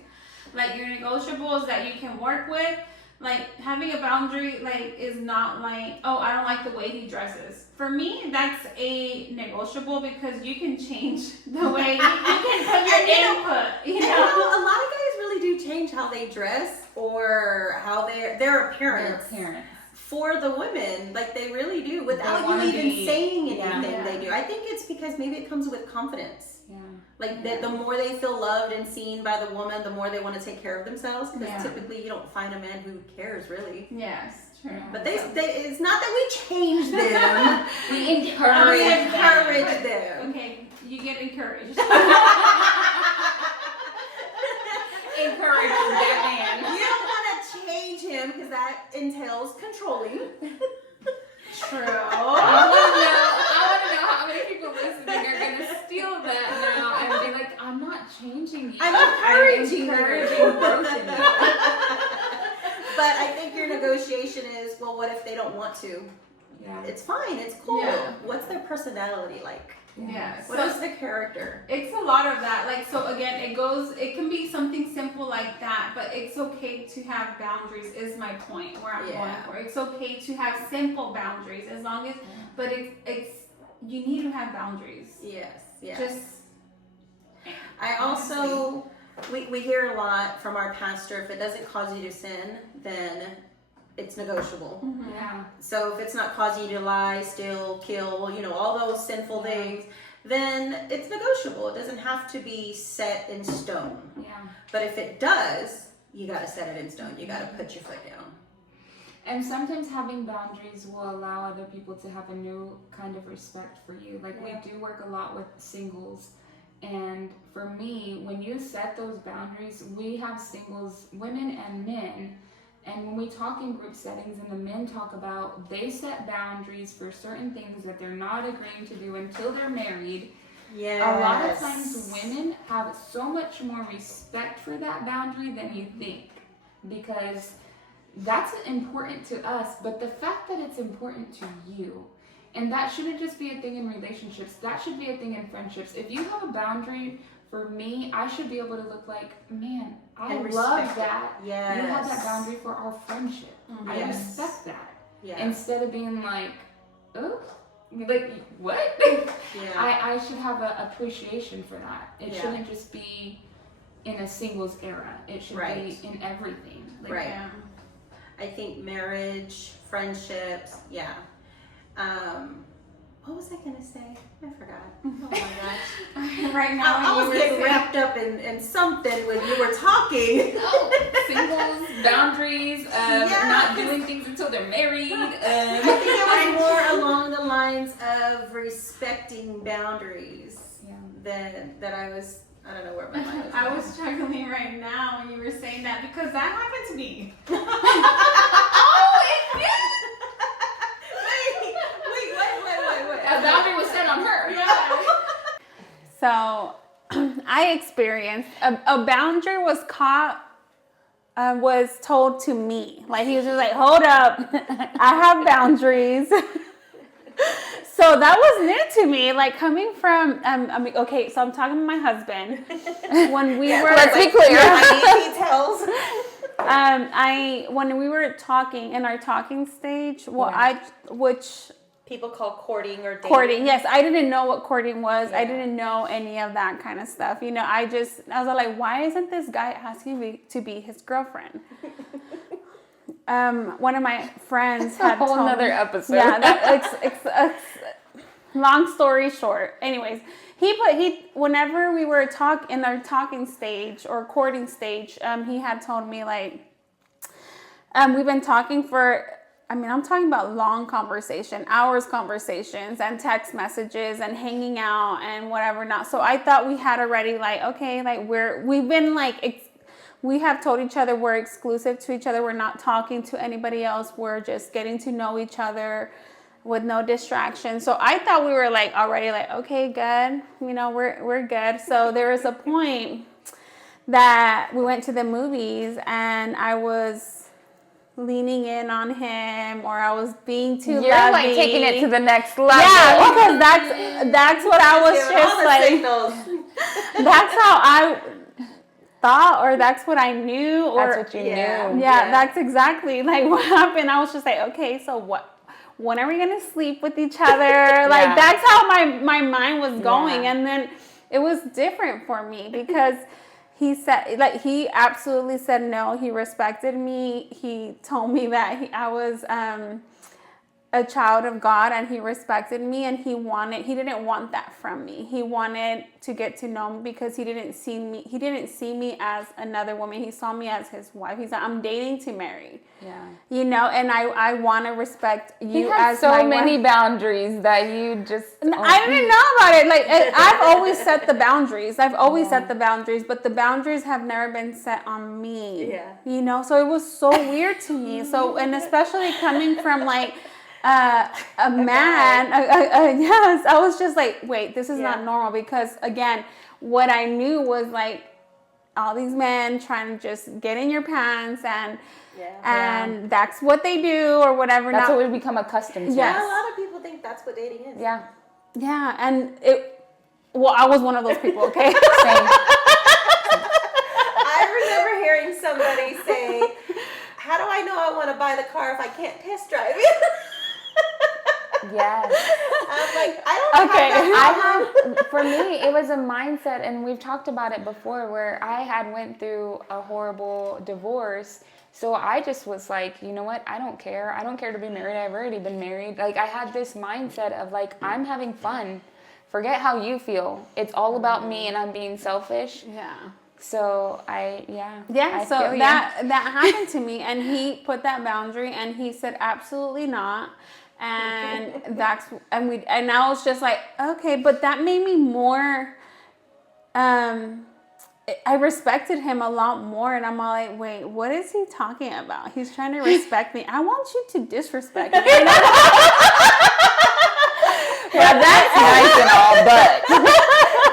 Like, your negotiables that you can work with. Like, having a boundary, like, is not like, oh, I don't like the way he dresses. For me, that's a negotiable, because you can change the way you can put your input. You know, a lot of guys really do change how they dress or how their appearance. For the women, like, they really do, without you even saying anything. They do. I think it's because maybe it comes with confidence. Like, the more they feel loved and seen by the woman, the more they want to take care of themselves. Because typically you don't find a man who cares, really. Yes, true. But it's not that we change them. We encourage them. Okay, you get encouraged. Encourage that man. You don't want to change him, because that entails controlling. True. I want to know how many people listening are going to steal that now and be like, I'm not changing you. I'm encouraging growth in you. But I think your negotiation is, well, what if they don't want to? Yeah. It's fine. It's cool. Yeah. What's their personality like? Yeah. What is the character? It's a lot of that. Like, so again, it can be something simple like that, but it's okay to have boundaries, is my point where I'm going for. It's okay to have simple boundaries, as long as, but it's you need to have boundaries. Yes. Just, I also, we hear a lot from our pastor, if it doesn't cause you to sin, then it's negotiable. Yeah. So if it's not causing you to lie, steal, kill, you know, all those sinful things, then it's negotiable. It doesn't have to be set in stone. Yeah. But if it does, you got to set it in stone. You got to put your foot down. And sometimes having boundaries will allow other people to have a new kind of respect for you. Like, we do work a lot with singles. And for me, when you set those boundaries, we have singles, women and men. And when we talk in group settings and the men talk about, they set boundaries for certain things that they're not agreeing to do until they're married. Yes. A lot of times women have so much more respect for that boundary than you think, because that's important to us, but the fact that it's important to you, and that shouldn't just be a thing in relationships, that should be a thing in friendships. If you have a boundary, for me, I should be able to look like, man, I love that. Yes. You have that boundary for our friendship. Mm-hmm. I respect that. Yeah. Instead of being like, oh, like, what? Yeah. I should have an appreciation for that. It shouldn't just be in a singles era. It should be in everything. Like, right. I think marriage, friendships, what was I gonna say? I forgot. Oh my gosh. right now, I was getting wrapped up in something when you were talking. Singles, boundaries, not doing things until they're married. I think it was more along the lines of respecting boundaries than that I don't know where my mind was. I was struggling right now when you were saying that, because that happened to me. Wait. A boundary was set on her. Yeah. So, I experienced a boundary was told to me. Like, he was just like, hold up, I have boundaries. So So that was new to me, like coming from, I mean, okay, so I'm talking to my husband. When we were, Let's be clear. I need details. When we were talking in our talking stage, which People call courting or dating. courting, yes, I didn't know what courting was. I Yeah. didn't know any of that kind of stuff. You know, I was like, why isn't this guy asking me to be his girlfriend? One of my friends had a whole told nother me, episode. Yeah, it's long story short. Anyways, whenever we were in our talking stage or courting stage, he had told me like, we've been talking for, I mean, I'm talking about long conversation, hours conversations and text messages and hanging out and whatever not. So I thought we had already like, okay, like we've been like, we have told each other we're exclusive to each other. We're not talking to anybody else. We're just getting to know each other with no distractions. So I thought we were like already like, okay, good. You know, we're good. So there was a point that we went to the movies and I was leaning in on him, or I was being too You're lovey. like taking it to the next level. Yeah, because that's what I was just like. That's how I thought, or that's what I knew, or That's what you knew. Yeah, that's exactly like what happened. I was just like, okay, so when are we gonna sleep with each other? Like that's how my mind was going, and then it was different for me because. He said, like, he absolutely said no. He respected me. He told me that I was a child of God, and he respected me, and he didn't want that from me. He wanted to get to know me because he didn't see me as another woman. He saw me as his wife. He's like, I'm dating to marry. Yeah. You know, and I want to respect you You have as so my many wife. boundaries that you just. I didn't know about it. Like I've always set the boundaries. I've always set the boundaries, but the boundaries have never been set on me. Yeah. You know, so it was so weird to me. So, and especially coming from like a man. Yes, I was just like, wait, this is not normal, because again, what I knew was like all these men trying to just get in your pants and that's what they do or whatever. That's what we've become accustomed to. Yes. Yeah, a lot of people think that's what dating is. Yeah. Yeah, and I was one of those people, okay? Same. I remember hearing somebody say, how do I know I want to buy the car if I can't test drive it? Yes. I'm like, I don't have that. For me, it was a mindset, and we've talked about it before, where I had went through a horrible divorce. So I just was like, you know what? I don't care. I don't care to be married. I've already been married. Like, I had this mindset of like, I'm having fun. Forget how you feel. It's all about me, and I'm being selfish. Yeah. So I So feel you. that happened to me, and he put that boundary, and he said absolutely not. And and I was just like, okay, but that made me more, I respected him a lot more, and I'm all like, wait, what is he talking about? He's trying to respect me. I want you to disrespect me. Yeah, that's nice and all, but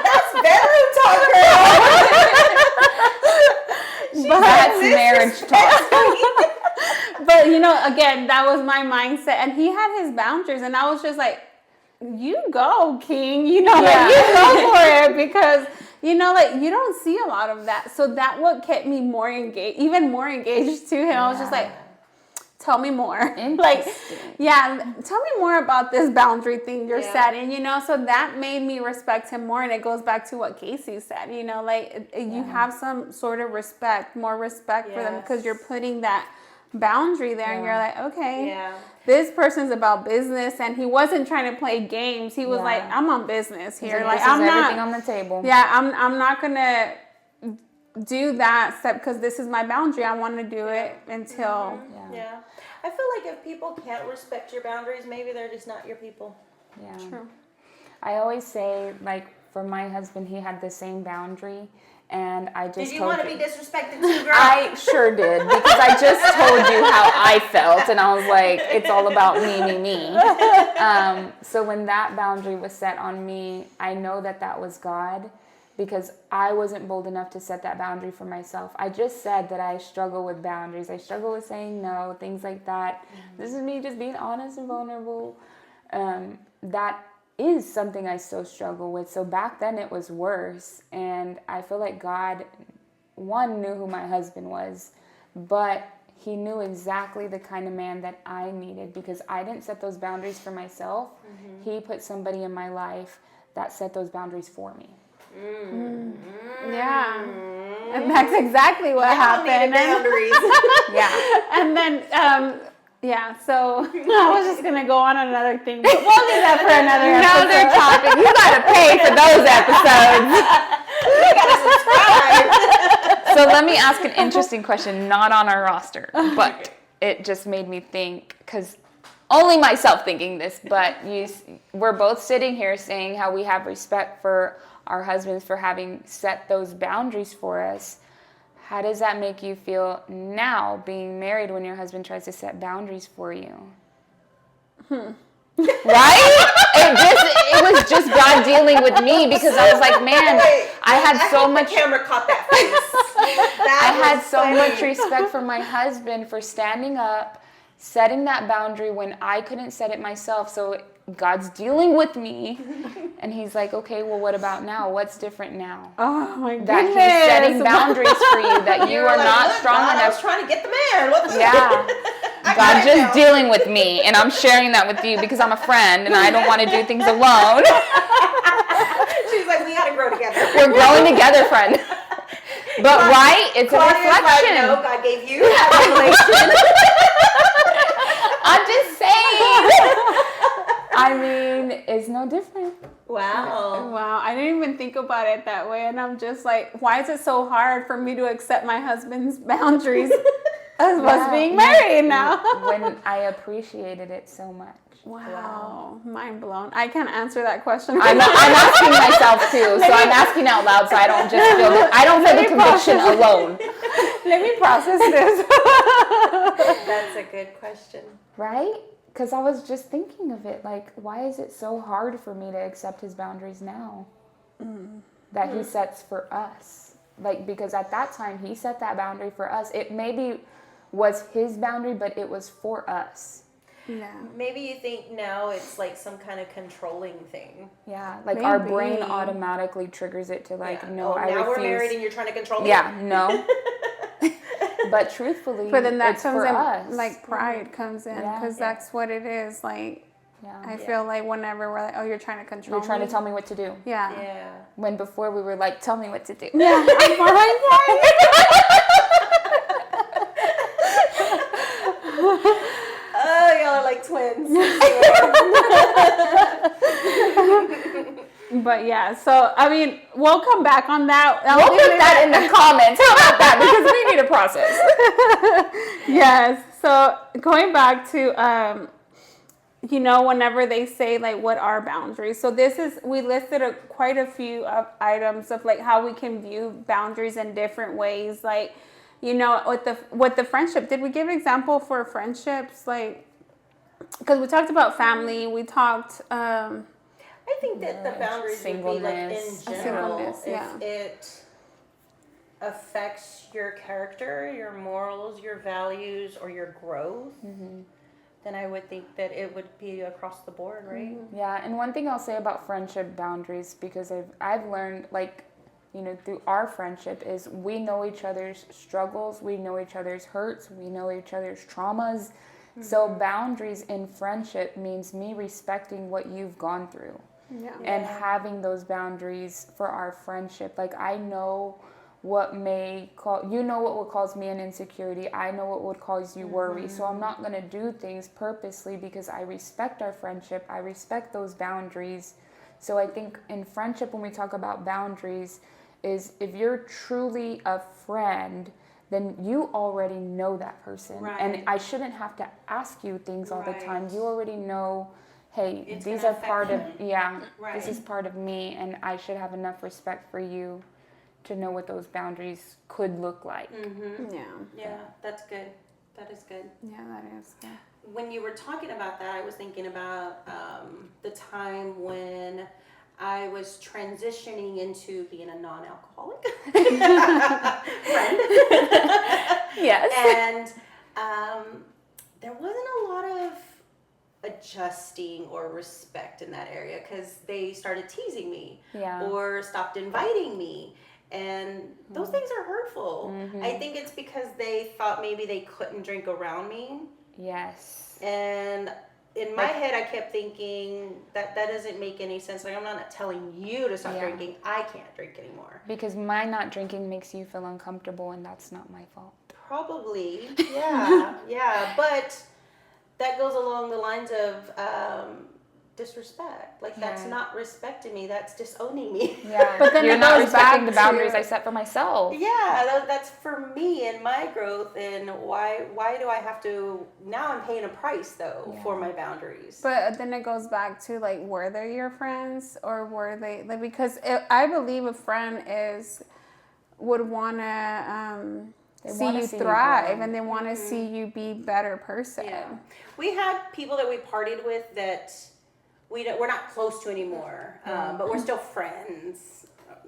That's bedroom talk, girl. that's marriage talk. But you know, again, that was my mindset, and he had his boundaries, and I was just like, you go, King, you know, like, you go for it, because you know, like, you don't see a lot of that. So that what kept me more engaged, even more engaged to him. I was just like, tell me more. Like, tell me more about this boundary thing you're setting, you know? So that made me respect him more. And it goes back to what Casey said, you know, like you have some sort of more respect for them, because you're putting that boundary there, and you're like, okay, this person's about business, and he wasn't trying to play games. He was like, I'm on business here. Like, I'm not everything on the table. Yeah, I'm not gonna do that step because this is my boundary. I want to do it until. Yeah. I feel like if people can't respect your boundaries, maybe they're just not your people. Yeah. True. I always say, like, for my husband, he had the same boundary, and I just Did you want to be disrespected too, girl? I sure did, because I just told you how I felt, and I was like, it's all about me. So when that boundary was set on me, I know that was God, because I wasn't bold enough to set that boundary for myself. I just said that I struggle with boundaries. I struggle with saying no, things like that. This is me just being honest and vulnerable. that is something I still struggle with. So back then it was worse. And I feel like God, one, knew who my husband was, but he knew exactly the kind of man that I needed because I didn't set those boundaries for myself. Mm-hmm. He put somebody in my life that set those boundaries for me. Yeah. And that's exactly what happened. Boundaries. Yeah. And then, so I was just going to go on another thing, but we'll leave that for another topic. You got to pay for those episodes. You gotta subscribe. So let me ask an interesting question, not on our roster, but it just made me think, because only myself thinking this, but we're both sitting here saying how we have respect for our husbands for having set those boundaries for us. How does that make you feel now, being married, when your husband tries to set boundaries for you? Right? It was just God dealing with me, because I was like, man, I had so much. The camera caught that face. I had so much respect for my husband for standing up, setting that boundary when I couldn't set it myself. So God's dealing with me, and he's like, okay, well, what about now? What's different now? Oh my goodness. That he's setting boundaries for you, that you are not strong enough. I was trying to get the man. Yeah. God's just dealing with me, and I'm sharing that with you because I'm a friend, and I don't want to do things alone. She's like, we got to grow together. We're growing together, friend. But right, it's a reflection. Like, no, God gave you that revelation. I'm just saying. I mean, it's no different. Wow. Wow. I didn't even think about it that way. And I'm just like, why is it so hard for me to accept my husband's boundaries as us being married now? When I appreciated it so much. Wow. Mind blown. I can't answer that question. I'm asking myself too, so I'm asking out loud so I don't just feel the conviction alone. Let me process this. That's a good question. Right? Because I was just thinking of it, like, why is it so hard for me to accept his boundaries now that he sets for us? Like, because at that time, he set that boundary for us. It maybe was his boundary, but it was for us. Yeah. Maybe you think now it's like some kind of controlling thing. Yeah, like our brain automatically triggers it to like, no, I refuse. Now we're married and you're trying to control me. Yeah, no. But truthfully, but then that it's comes for in, us. like pride comes in, because that's what it is. Like, I feel like whenever we're like, oh, you're trying to control me. You're trying to tell me what to do. Yeah. Yeah. When before we were like, tell me what to do. Yeah. I'm fine. Oh, y'all are like twins. But yeah, so I mean, we'll come back on that. We'll put that in the comments. How about that? Because we need a process. Yes. So going back to, whenever they say like, what are boundaries? So we listed quite a few items of like how we can view boundaries in different ways. Like, with the friendship, did we give example for friendships? Like, because we talked about family, we talked. I think that the boundaries would be like in general, if it affects your character, your morals, your values, or your growth, then I would think that it would be across the board, right? Yeah, and one thing I'll say about friendship boundaries, because I've learned, like, through our friendship, is we know each other's struggles, we know each other's hurts, we know each other's traumas. So boundaries in friendship means me respecting what you've gone through. Yeah. And having those boundaries for our friendship. Like, I know what would cause me an insecurity. I know what would cause you worry. So I'm not going to do things purposely because I respect our friendship. I respect those boundaries. So I think in friendship, when we talk about boundaries, is if you're truly a friend, then you already know that person. Right. And I shouldn't have to ask you things all the time. You already know, hey, these are part of, this is part of me, and I should have enough respect for you to know what those boundaries could look like. Yeah, that's good. That is good. Yeah, that is good. When you were talking about that, I was thinking about the time when I was transitioning into being a non-alcoholic friend. Yes. And there wasn't a lot of adjusting or respect in that area because they started teasing me Yeah. or stopped inviting me. And those things are hurtful. I think it's because they thought maybe they couldn't drink around me. Yes. And in my head, I kept thinking that doesn't make any sense. Like, I'm not telling you to stop drinking. I can't drink anymore. Because my not drinking makes you feel uncomfortable, and that's not my fault. Probably, yeah, yeah. But that goes along the lines of disrespect. Like, that's not respecting me. That's disowning me. Yeah, but then you're it not goes respecting back the boundaries to- I set for myself. Yeah, that's for me and my growth. And why do I have to? Now I'm paying a price though for my boundaries. But then it goes back to like, were they your friends or were they like? Because I believe a friend would want to see you thrive, and they want to see you be better person. Yeah, we had people that we partied with that we're not close to anymore, but we're still friends.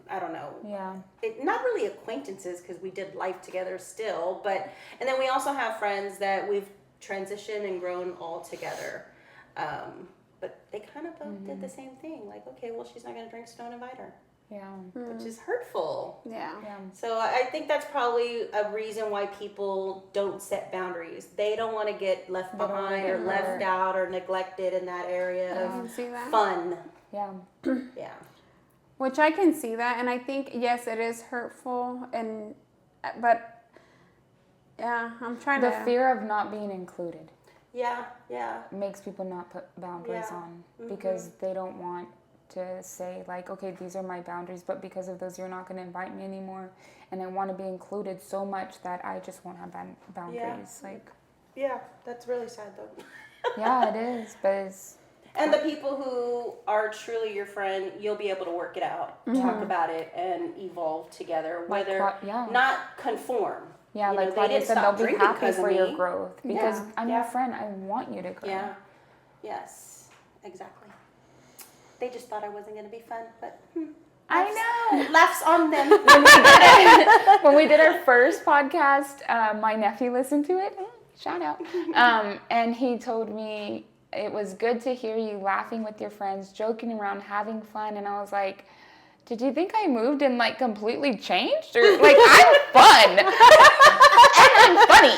I don't know. Yeah. Not really acquaintances because we did life together still, and then we also have friends that we've transitioned and grown all together. But they kind of both did the same thing. Like, okay, well, she's not going to drink, so don't invite her. Yeah. Which is hurtful. Yeah. So I think that's probably a reason why people don't set boundaries. They don't want to get left behind or left out or neglected in that area of See that? fun. Yeah. Yeah. Which I can see that, and I think yes, it is hurtful, but yeah, I'm trying The to. fear of not being included Yeah, yeah. makes people not put boundaries on because they don't want to say like, okay, these are my boundaries, but because of those, you're not going to invite me anymore, and I want to be included so much that I just won't have boundaries. Yeah, that's really sad though. Yeah, it is, but it's. And the people who are truly your friend, you'll be able to work it out, talk about it, and evolve together. Whether not conform. Yeah, You like know, Claudia they said, didn't they'll stop be drinking happy because of for your me. growth because I'm your friend. I want you to grow. Yeah. Yes. Exactly. They just thought I wasn't going to be fun, but I know. laughs on them. When we did our first podcast, my nephew listened to it. Shout out. And he told me it was good to hear you laughing with your friends, joking around, having fun. And I was like, did you think I moved and like completely changed? Or like, I'm fun. And I'm funny.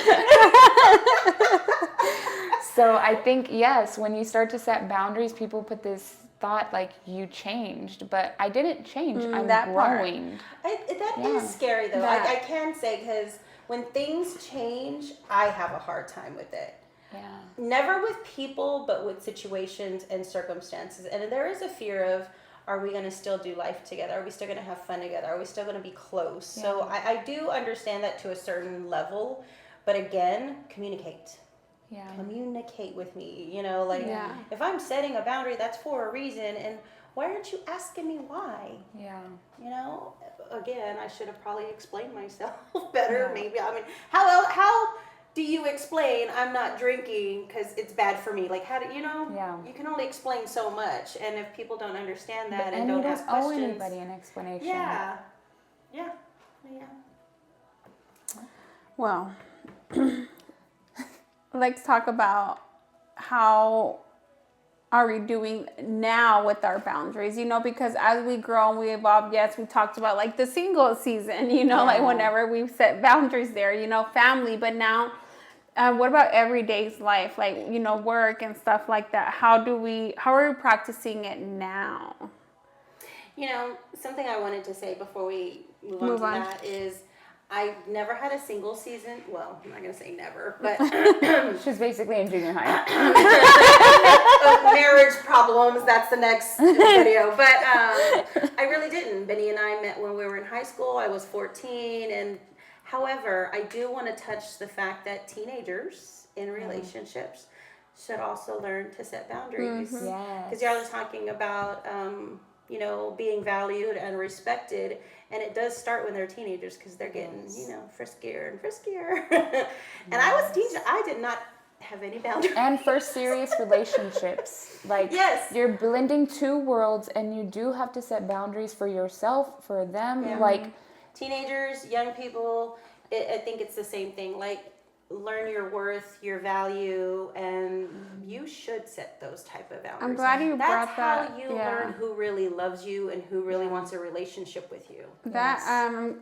So I think, yes, when you start to set boundaries, people put this thought like you changed, but I didn't change. I'm growing. That is scary though. I can say, because when things change, I have a hard time with it. Yeah. Never with people, but with situations and circumstances. And there is a fear of, are we going to still do life together? Are we still going to have fun together? Are we still going to be close? Yeah. So I do understand that to a certain level, but again, communicate. Yeah. Communicate with me, you know, like if I'm setting a boundary, that's for a reason, and why aren't you asking me why? Yeah. You know, again, I should have probably explained myself better. Maybe, I mean, how do you explain I'm not drinking because it's bad for me? Like, how do you know? Yeah. You can only explain so much, and if people don't understand that and don't ask questions, owe anybody an explanation. Yeah. Well. Let's talk about how are we doing now with our boundaries, you know, because as we grow and we evolve, yes, we talked about like the single season, you know, like whenever we set boundaries there, you know, family, but now what about everyday's life, like, you know, work and stuff like that? How are we practicing it now? You know, something I wanted to say before we move on to that is, I never had a single season. Well, I'm not going to say never, but she's basically in junior high. Marriage problems, that's the next video. But I really didn't. Benny and I met when we were in high school. I was 14. And however, I do want to touch the fact that teenagers in relationships should also learn to set boundaries. Because y'all are talking about, you know, being valued and respected. And it does start when they're teenagers because they're getting, you know, friskier and friskier. And I was a teenager. I did not have any boundaries. And for serious relationships. Like, you're blending two worlds, and you do have to set boundaries for yourself, for them. Yeah. Like, teenagers, young people, I think it's the same thing. Like, learn your worth, your value, and you should set those type of boundaries. I'm glad you brought That's that. how you yeah. learn who really loves you and who really wants a relationship with you. That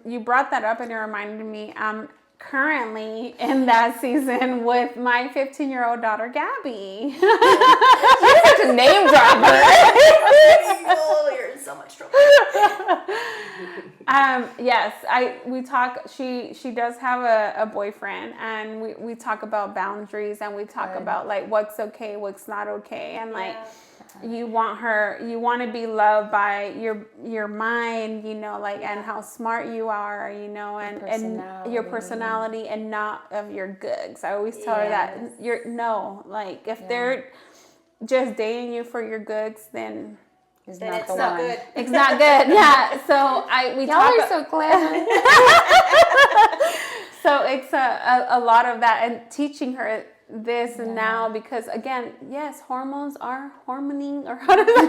you brought that up and it reminded me. I'm currently in that season with my 15-year-old daughter Gabby. You're such a name dropper. Oh, you're in so much trouble. Yes, we talk. She does have a boyfriend, and we talk about boundaries, and we talk about like what's okay, what's not okay, and like. You want to be loved by your mind, like, and how smart you are, and your personality and not of your goods. I always tell her that if they're just dating you for your goods, then it's not good. It's not good. Yeah. So y'all are so clever. So it's a lot of that, and teaching her this now, because again, yes, hormones are hormoning, or how does that?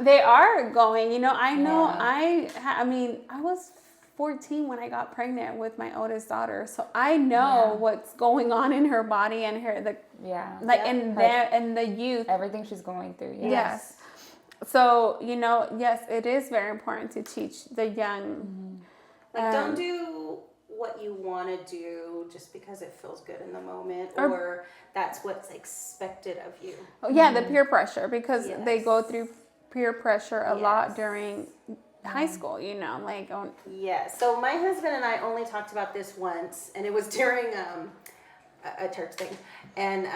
They are going. I know. I mean, I was 14 when I got pregnant with my oldest daughter, so I know what's going on in her body and in the youth, everything she's going through. Yes. So yes, it is very important to teach the young. Don't do what you want to do just because it feels good in the moment, or that's what's expected of you. Oh, yeah, the peer pressure, because they go through peer pressure a lot during high school, So my husband and I only talked about this once, and it was during a church thing, and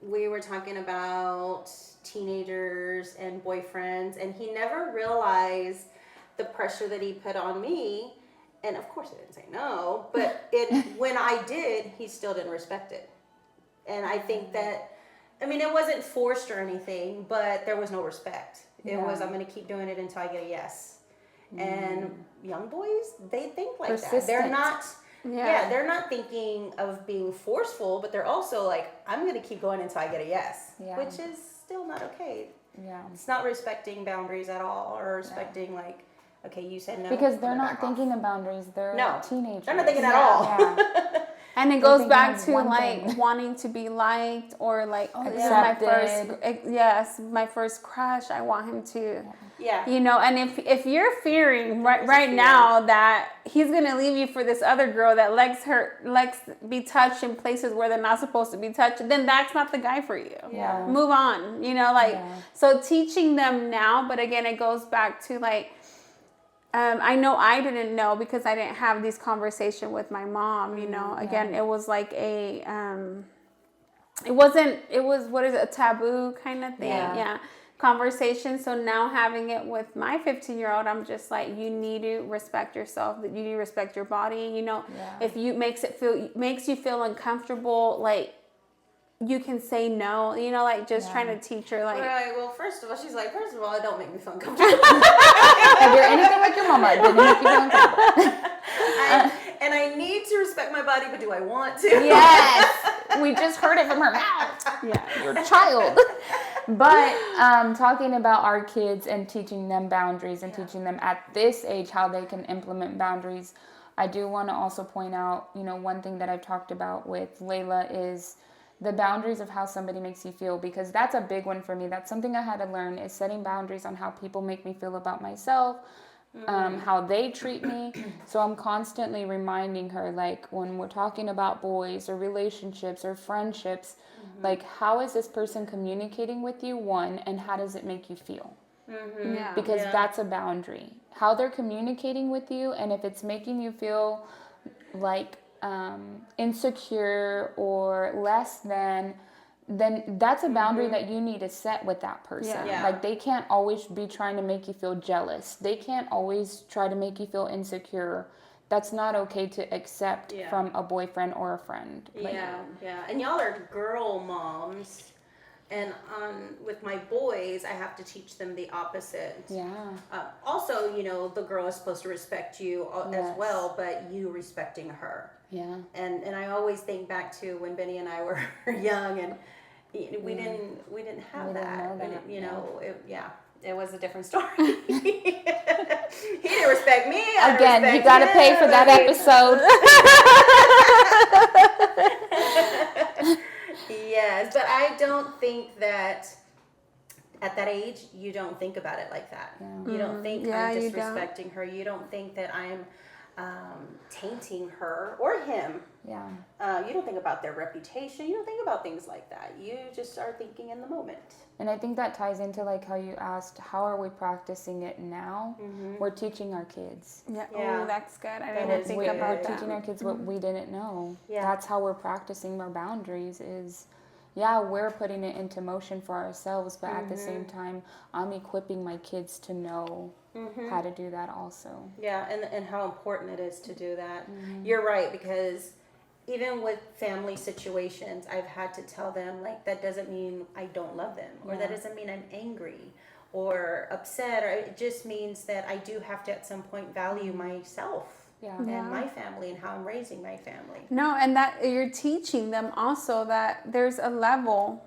we were talking about teenagers and boyfriends, and he never realized the pressure that he put on me. And of course I didn't say no, but when I did, he still didn't respect it. And I think that, it wasn't forced or anything, but there was no respect. It was, I'm going to keep doing it until I get a yes. And young boys, they think like that. They're not, they're not thinking of being forceful, but they're also like, I'm going to keep going until I get a yes, which is still not okay. Yeah. It's not respecting boundaries at all, or respecting okay, you said no. Because they're not thinking of boundaries. They're teenagers. They're not thinking at all. Yeah. And it goes back to wanting to be liked, or this is my first, my first crush. I want him to, and if you're fearing right now that he's gonna leave you for this other girl that likes be touched in places where they're not supposed to be touched, then that's not the guy for you. Yeah. Move on. So teaching them now, but again, it goes back to I know I didn't know because I didn't have this conversation with my mom, again, it was like it was a taboo kind of thing. Conversation. So now having it with my 15-year-old, I'm just like, you need to respect yourself, that you need to respect your body, if makes you feel uncomfortable, you can say no, trying to teach her right. Well, first of all, it don't make me feel uncomfortable. If you're anything like your mama, it didn't make you feel uncomfortable. And I need to respect my body, but do I want to? Yes. We just heard it from her mouth. Yeah, you're a child. But talking about our kids and teaching them boundaries and teaching them at this age how they can implement boundaries, I do want to also point out, one thing that I've talked about with Layla is the boundaries of how somebody makes you feel, because that's a big one for me. That's something I had to learn, is setting boundaries on how people make me feel about myself, how they treat me. So I'm constantly reminding her, when we're talking about boys or relationships or friendships, how is this person communicating with you, one, and how does it make you feel? Because that's a boundary. How they're communicating with you, and if it's making you feel insecure or less than, then that's a boundary that you need to set with that person. They can't always be trying to make you feel jealous. They can't always try to make you feel insecure. That's not okay to accept from a boyfriend or a friend. And y'all are girl moms. And with my boys, I have to teach them the opposite. Also, the girl is supposed to respect you as well, but you respecting her. And I always think back to when Benny and I were young, and we didn't have that. it was a different story. He didn't respect me. I Again, didn't you respect gotta him. pay for that episode. Yes, but I don't think that at that age you don't think about it like that. Yeah. You don't think Yeah, I'm you don't. disrespecting her. You don't think that I'm tainting her or him. Yeah. You don't think about their reputation. You don't think about things like that. You just are thinking in the moment. And I think that ties into like how you asked, how are we practicing it now? Mm-hmm. We're teaching our kids. Yeah. Yeah. Oh, that's good. I That didn't is think good. about We're that. teaching our kids what we didn't know. Yeah. That's how we're practicing our boundaries is, yeah, we're putting it into motion for ourselves, but at the same time, I'm equipping my kids to know how to do that also. Yeah, and how important it is to do that. You're right, because even with family situations, I've had to tell them, like, that doesn't mean I don't love them, or that doesn't mean I'm angry or upset, or it just means that I do have to at some point value myself Yeah. and my family and how I'm raising my family. No, and that you're teaching them also that there's a level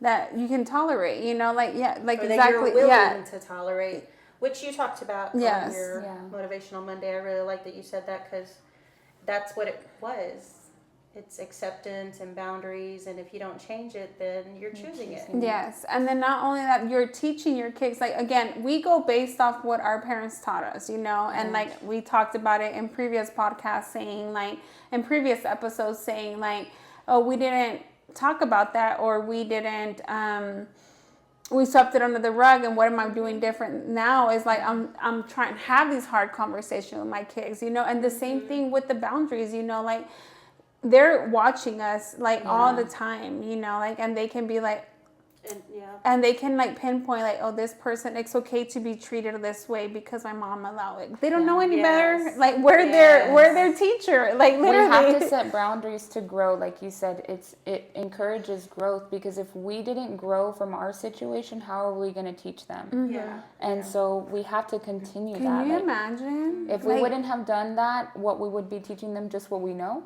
that you can tolerate, you know, like, yeah, like Or that exactly, you're willing yeah. to tolerate, which you talked about Yes. on your Yeah. Motivational Monday. I really like that you said that, because that's what it was. It's acceptance and boundaries, and if you don't change it, then you're choosing it. Yes, and then not only that, you're teaching your kids, like, again, we go based off what our parents taught us, you know, and like we talked about it in previous podcasts saying, like, in previous episodes saying, like, oh, we didn't talk about that, or we didn't, we swept it under the rug, and what am I doing different now is like I'm trying to have these hard conversations with my kids, you know, and the same thing with the boundaries, you know, like, they're watching us like all the time, you know, like, and they can be like, and they can like pinpoint like, oh, this person, it's okay to be treated this way because my mom allowed it. They don't know any better. Like, we're their teacher. Like, literally. We have to set boundaries to grow, like you said. It encourages growth, because if we didn't grow from our situation, how are we going to teach them? Yeah. And so we have to continue that. Can you Like, imagine? if we wouldn't have done that, what we would be teaching them just what we know.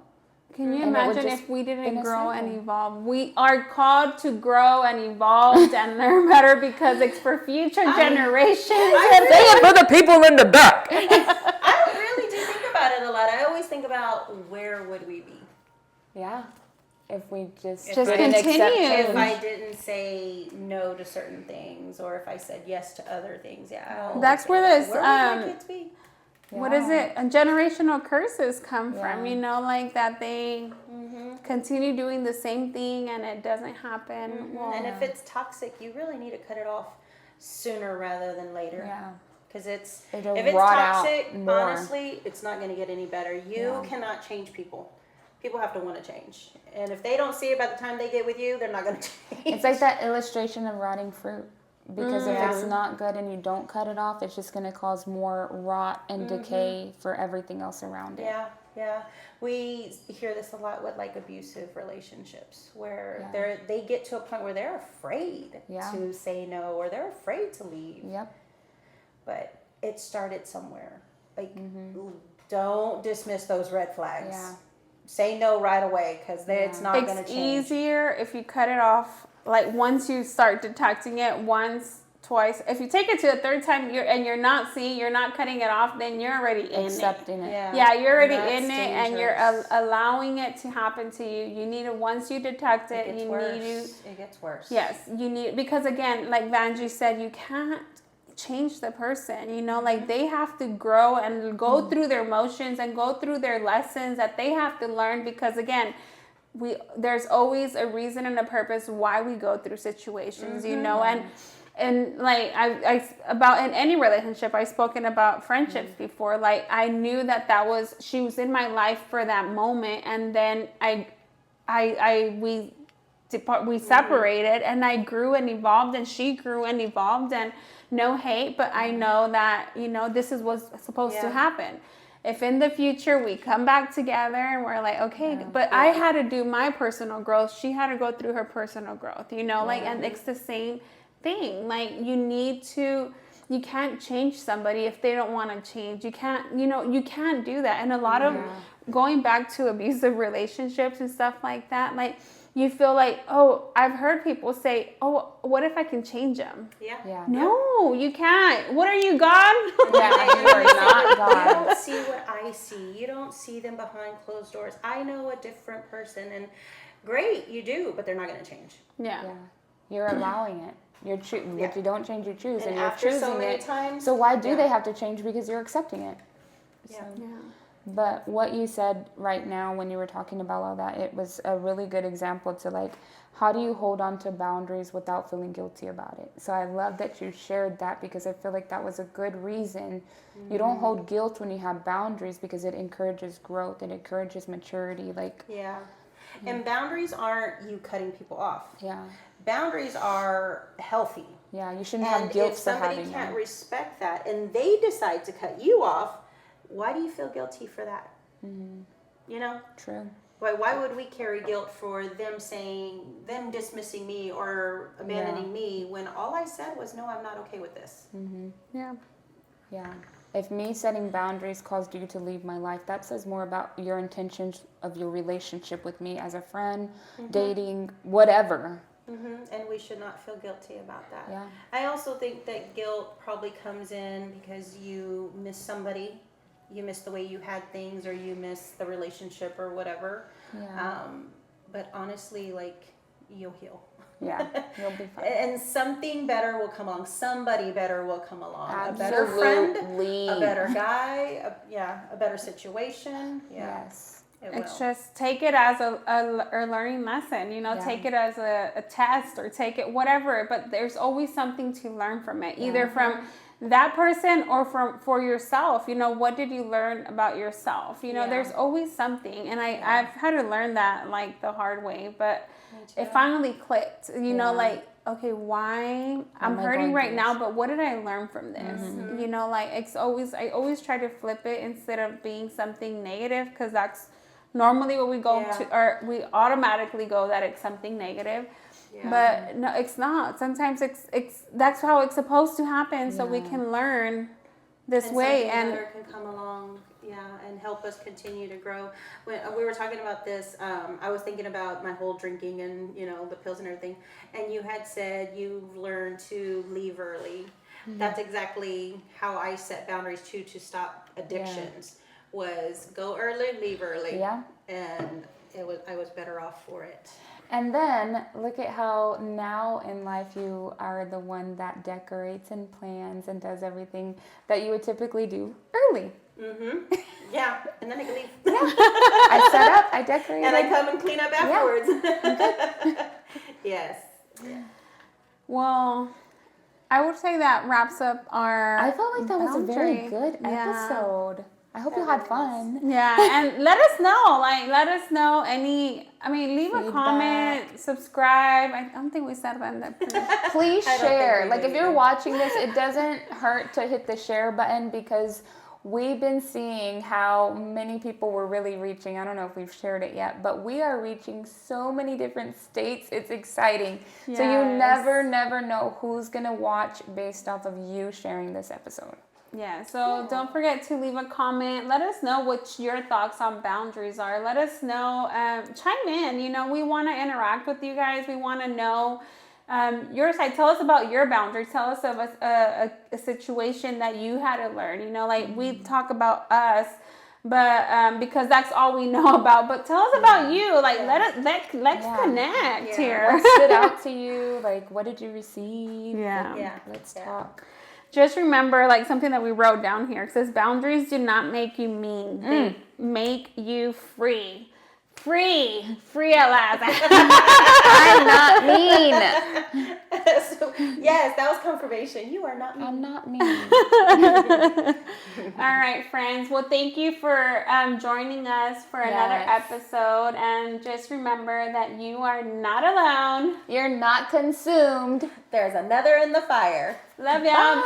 Can you And it would imagine just if we didn't been a grow and cycle. evolve? We are called to grow and evolve and learn better because it's for future generations. Say it for the people in the back. I don't really do think about it a lot. I always think about where would we be Yeah. If we just Just didn't accept continue. change. if I didn't say no to certain things, or if I said yes to other things. Yeah, I always That's say where that. this, Where would my kids be? What is it? Generational curses come from, Yeah. you know, like that they continue doing the same thing and it doesn't happen. Well, And if it's toxic, you really need to cut it off sooner rather than later. Yeah. Because if It'll it's rot out toxic, more. honestly, it's not going to get any better. You cannot change people. People have to want to change. And if they don't see it by the time they get with you, they're not going to change. It's like that illustration of rotting fruit. Because if it's not good and you don't cut it off, it's just going to cause more rot and decay for everything else around it. Yeah, yeah. We hear this a lot with like abusive relationships, where they get to a point where they're afraid to say no, or they're afraid to leave. Yep. But it started somewhere. Like, don't dismiss those red flags. Yeah. Say no right away, because it's not going to it's change. easier if you cut it off. Like, once you start detecting it once, twice. If you take it to the third time you're not seeing, you're not cutting it off, then you're already in Accepting it. Yeah, you're already That's in it, and you're dangerous. allowing it to happen to you. You need to, once you detect it, It gets you worse. need to. It gets worse. Yes, you need, because again, like Vanjie said, you can't change the person, you know, like they have to grow and go through their motions and go through their lessons that they have to learn, because again, there's always a reason and a purpose why we go through situations, you know, and like I about in any relationship, I've spoken about friendships before. Like, I knew that she was in my life for that moment, and then we separated, and I grew and evolved, and she grew and evolved, and no hate, but I know that, you know, this is what's supposed to happen. If in the future we come back together and we're like, okay, but I had to do my personal growth, she had to go through her personal growth, you know, like, and it's the same thing. Like, you can't change somebody if they don't want to change. You can't do that. And a lot of going back to abusive relationships and stuff like that, like, you feel like, oh, I've heard people say, oh, what if I can change them? Yeah. Yeah. No, you can't. What are you, God? Yeah, you are not You God. don't see what I see. You don't see them behind closed doors. I know a different person, and great, you do, but they're not going to change. Yeah. Yeah. You're allowing it. You're what you don't change, you choose, and you're after choosing so many it. times, So why do yeah. they have to change? Because you're accepting it. Yeah. So. Yeah. But what you said right now when you were talking about all that, it was a really good example to like, how do you hold on to boundaries without feeling guilty about it? So I love that you shared that because I feel like that was a good reason. You don't hold guilt when you have boundaries because it encourages growth, it encourages maturity. Like, Yeah. And boundaries aren't you cutting people off. yeah, Boundaries are healthy. yeah, you shouldn't And have guilt if for somebody having can't them. respect that and they decide to cut you off, why do you feel guilty for that? You know? True. Why would we carry guilt for them dismissing me or abandoning me when all I said was, no, I'm not okay with this? Yeah. Yeah. If me setting boundaries caused you to leave my life, that says more about your intentions of your relationship with me as a friend, dating, whatever. And we should not feel guilty about that. Yeah. I also think that guilt probably comes in because you miss somebody, you miss the way you had things, or you miss the relationship or whatever. Yeah. But honestly, like, you'll heal. Yeah. You'll be fine. And something better will come along. Somebody better will come along. A better friend, Absolutely. a better guy, a better situation. Yeah, Yes. it will. It's just take it as a learning lesson, you know, Yeah. take it as a test or take it whatever, but there's always something to learn from it, either from that person or for yourself. You know, what did you learn about yourself? You know, Yeah. there's always something, and I've had to learn that like the hard way, but too. it finally clicked, you know, Yeah. like, okay, why I'm am I hurting going right through now, this? but what did I learn from this? You know, like I always try to flip it instead of being something negative, because that's normally what we go Yeah. to, or we automatically go that it's something negative. Yeah. But no, it's not. Sometimes it's that's how it's supposed to happen, so we Yeah. can learn this and way. something And better can come along, and help us continue to grow. When we were talking about this, I was thinking about my whole drinking and the pills and everything. And you had said you've learned to leave early. That's exactly how I set boundaries too, to stop addictions. Was go early, leave early. Yeah. And I was better off for it. And then look at how now in life you are the one that decorates and plans and does everything that you would typically do early. Yeah, and then I can leave. I set up, I decorated. And I come and clean up afterwards. Yes. well, I would say that wraps up our. I felt like that was a very boundary. good Yeah. episode. I hope you had fun. Yeah, and let us know any. I mean, leave a Feedback. comment, subscribe. I don't think we said that. Please I don't think share. we Like did if you're either. watching this, it doesn't hurt to hit the share button because we've been seeing how many people we're really reaching. I don't know if we've shared it yet, but we are reaching so many different states. It's exciting. So you Yes. never know who's going to watch based off of you sharing this episode. Yeah, so don't forget to leave a comment. Let us know what your thoughts on boundaries are. Let us know. Chime in. You know, we want to interact with you guys. We want to know your side. Tell us about your boundaries. Tell us of a situation that you had to learn. You know, like we talk about us, but because that's all we know about. But tell us about you. Like let's Yeah. connect Yeah. here. What stood out to you? Like, what did you receive? Yeah. Yeah. Let's Yeah. talk. Just remember, like something that we wrote down here. It says boundaries do not make you mean. They make you free. Free at last. I'm not mean. So, yes, that was confirmation. You are not me. I'm not mean. All right, friends. Well, thank you for joining us for another Yes. episode. And just remember that you are not alone. You're not consumed. There's another in the fire. Love y'all. Bye.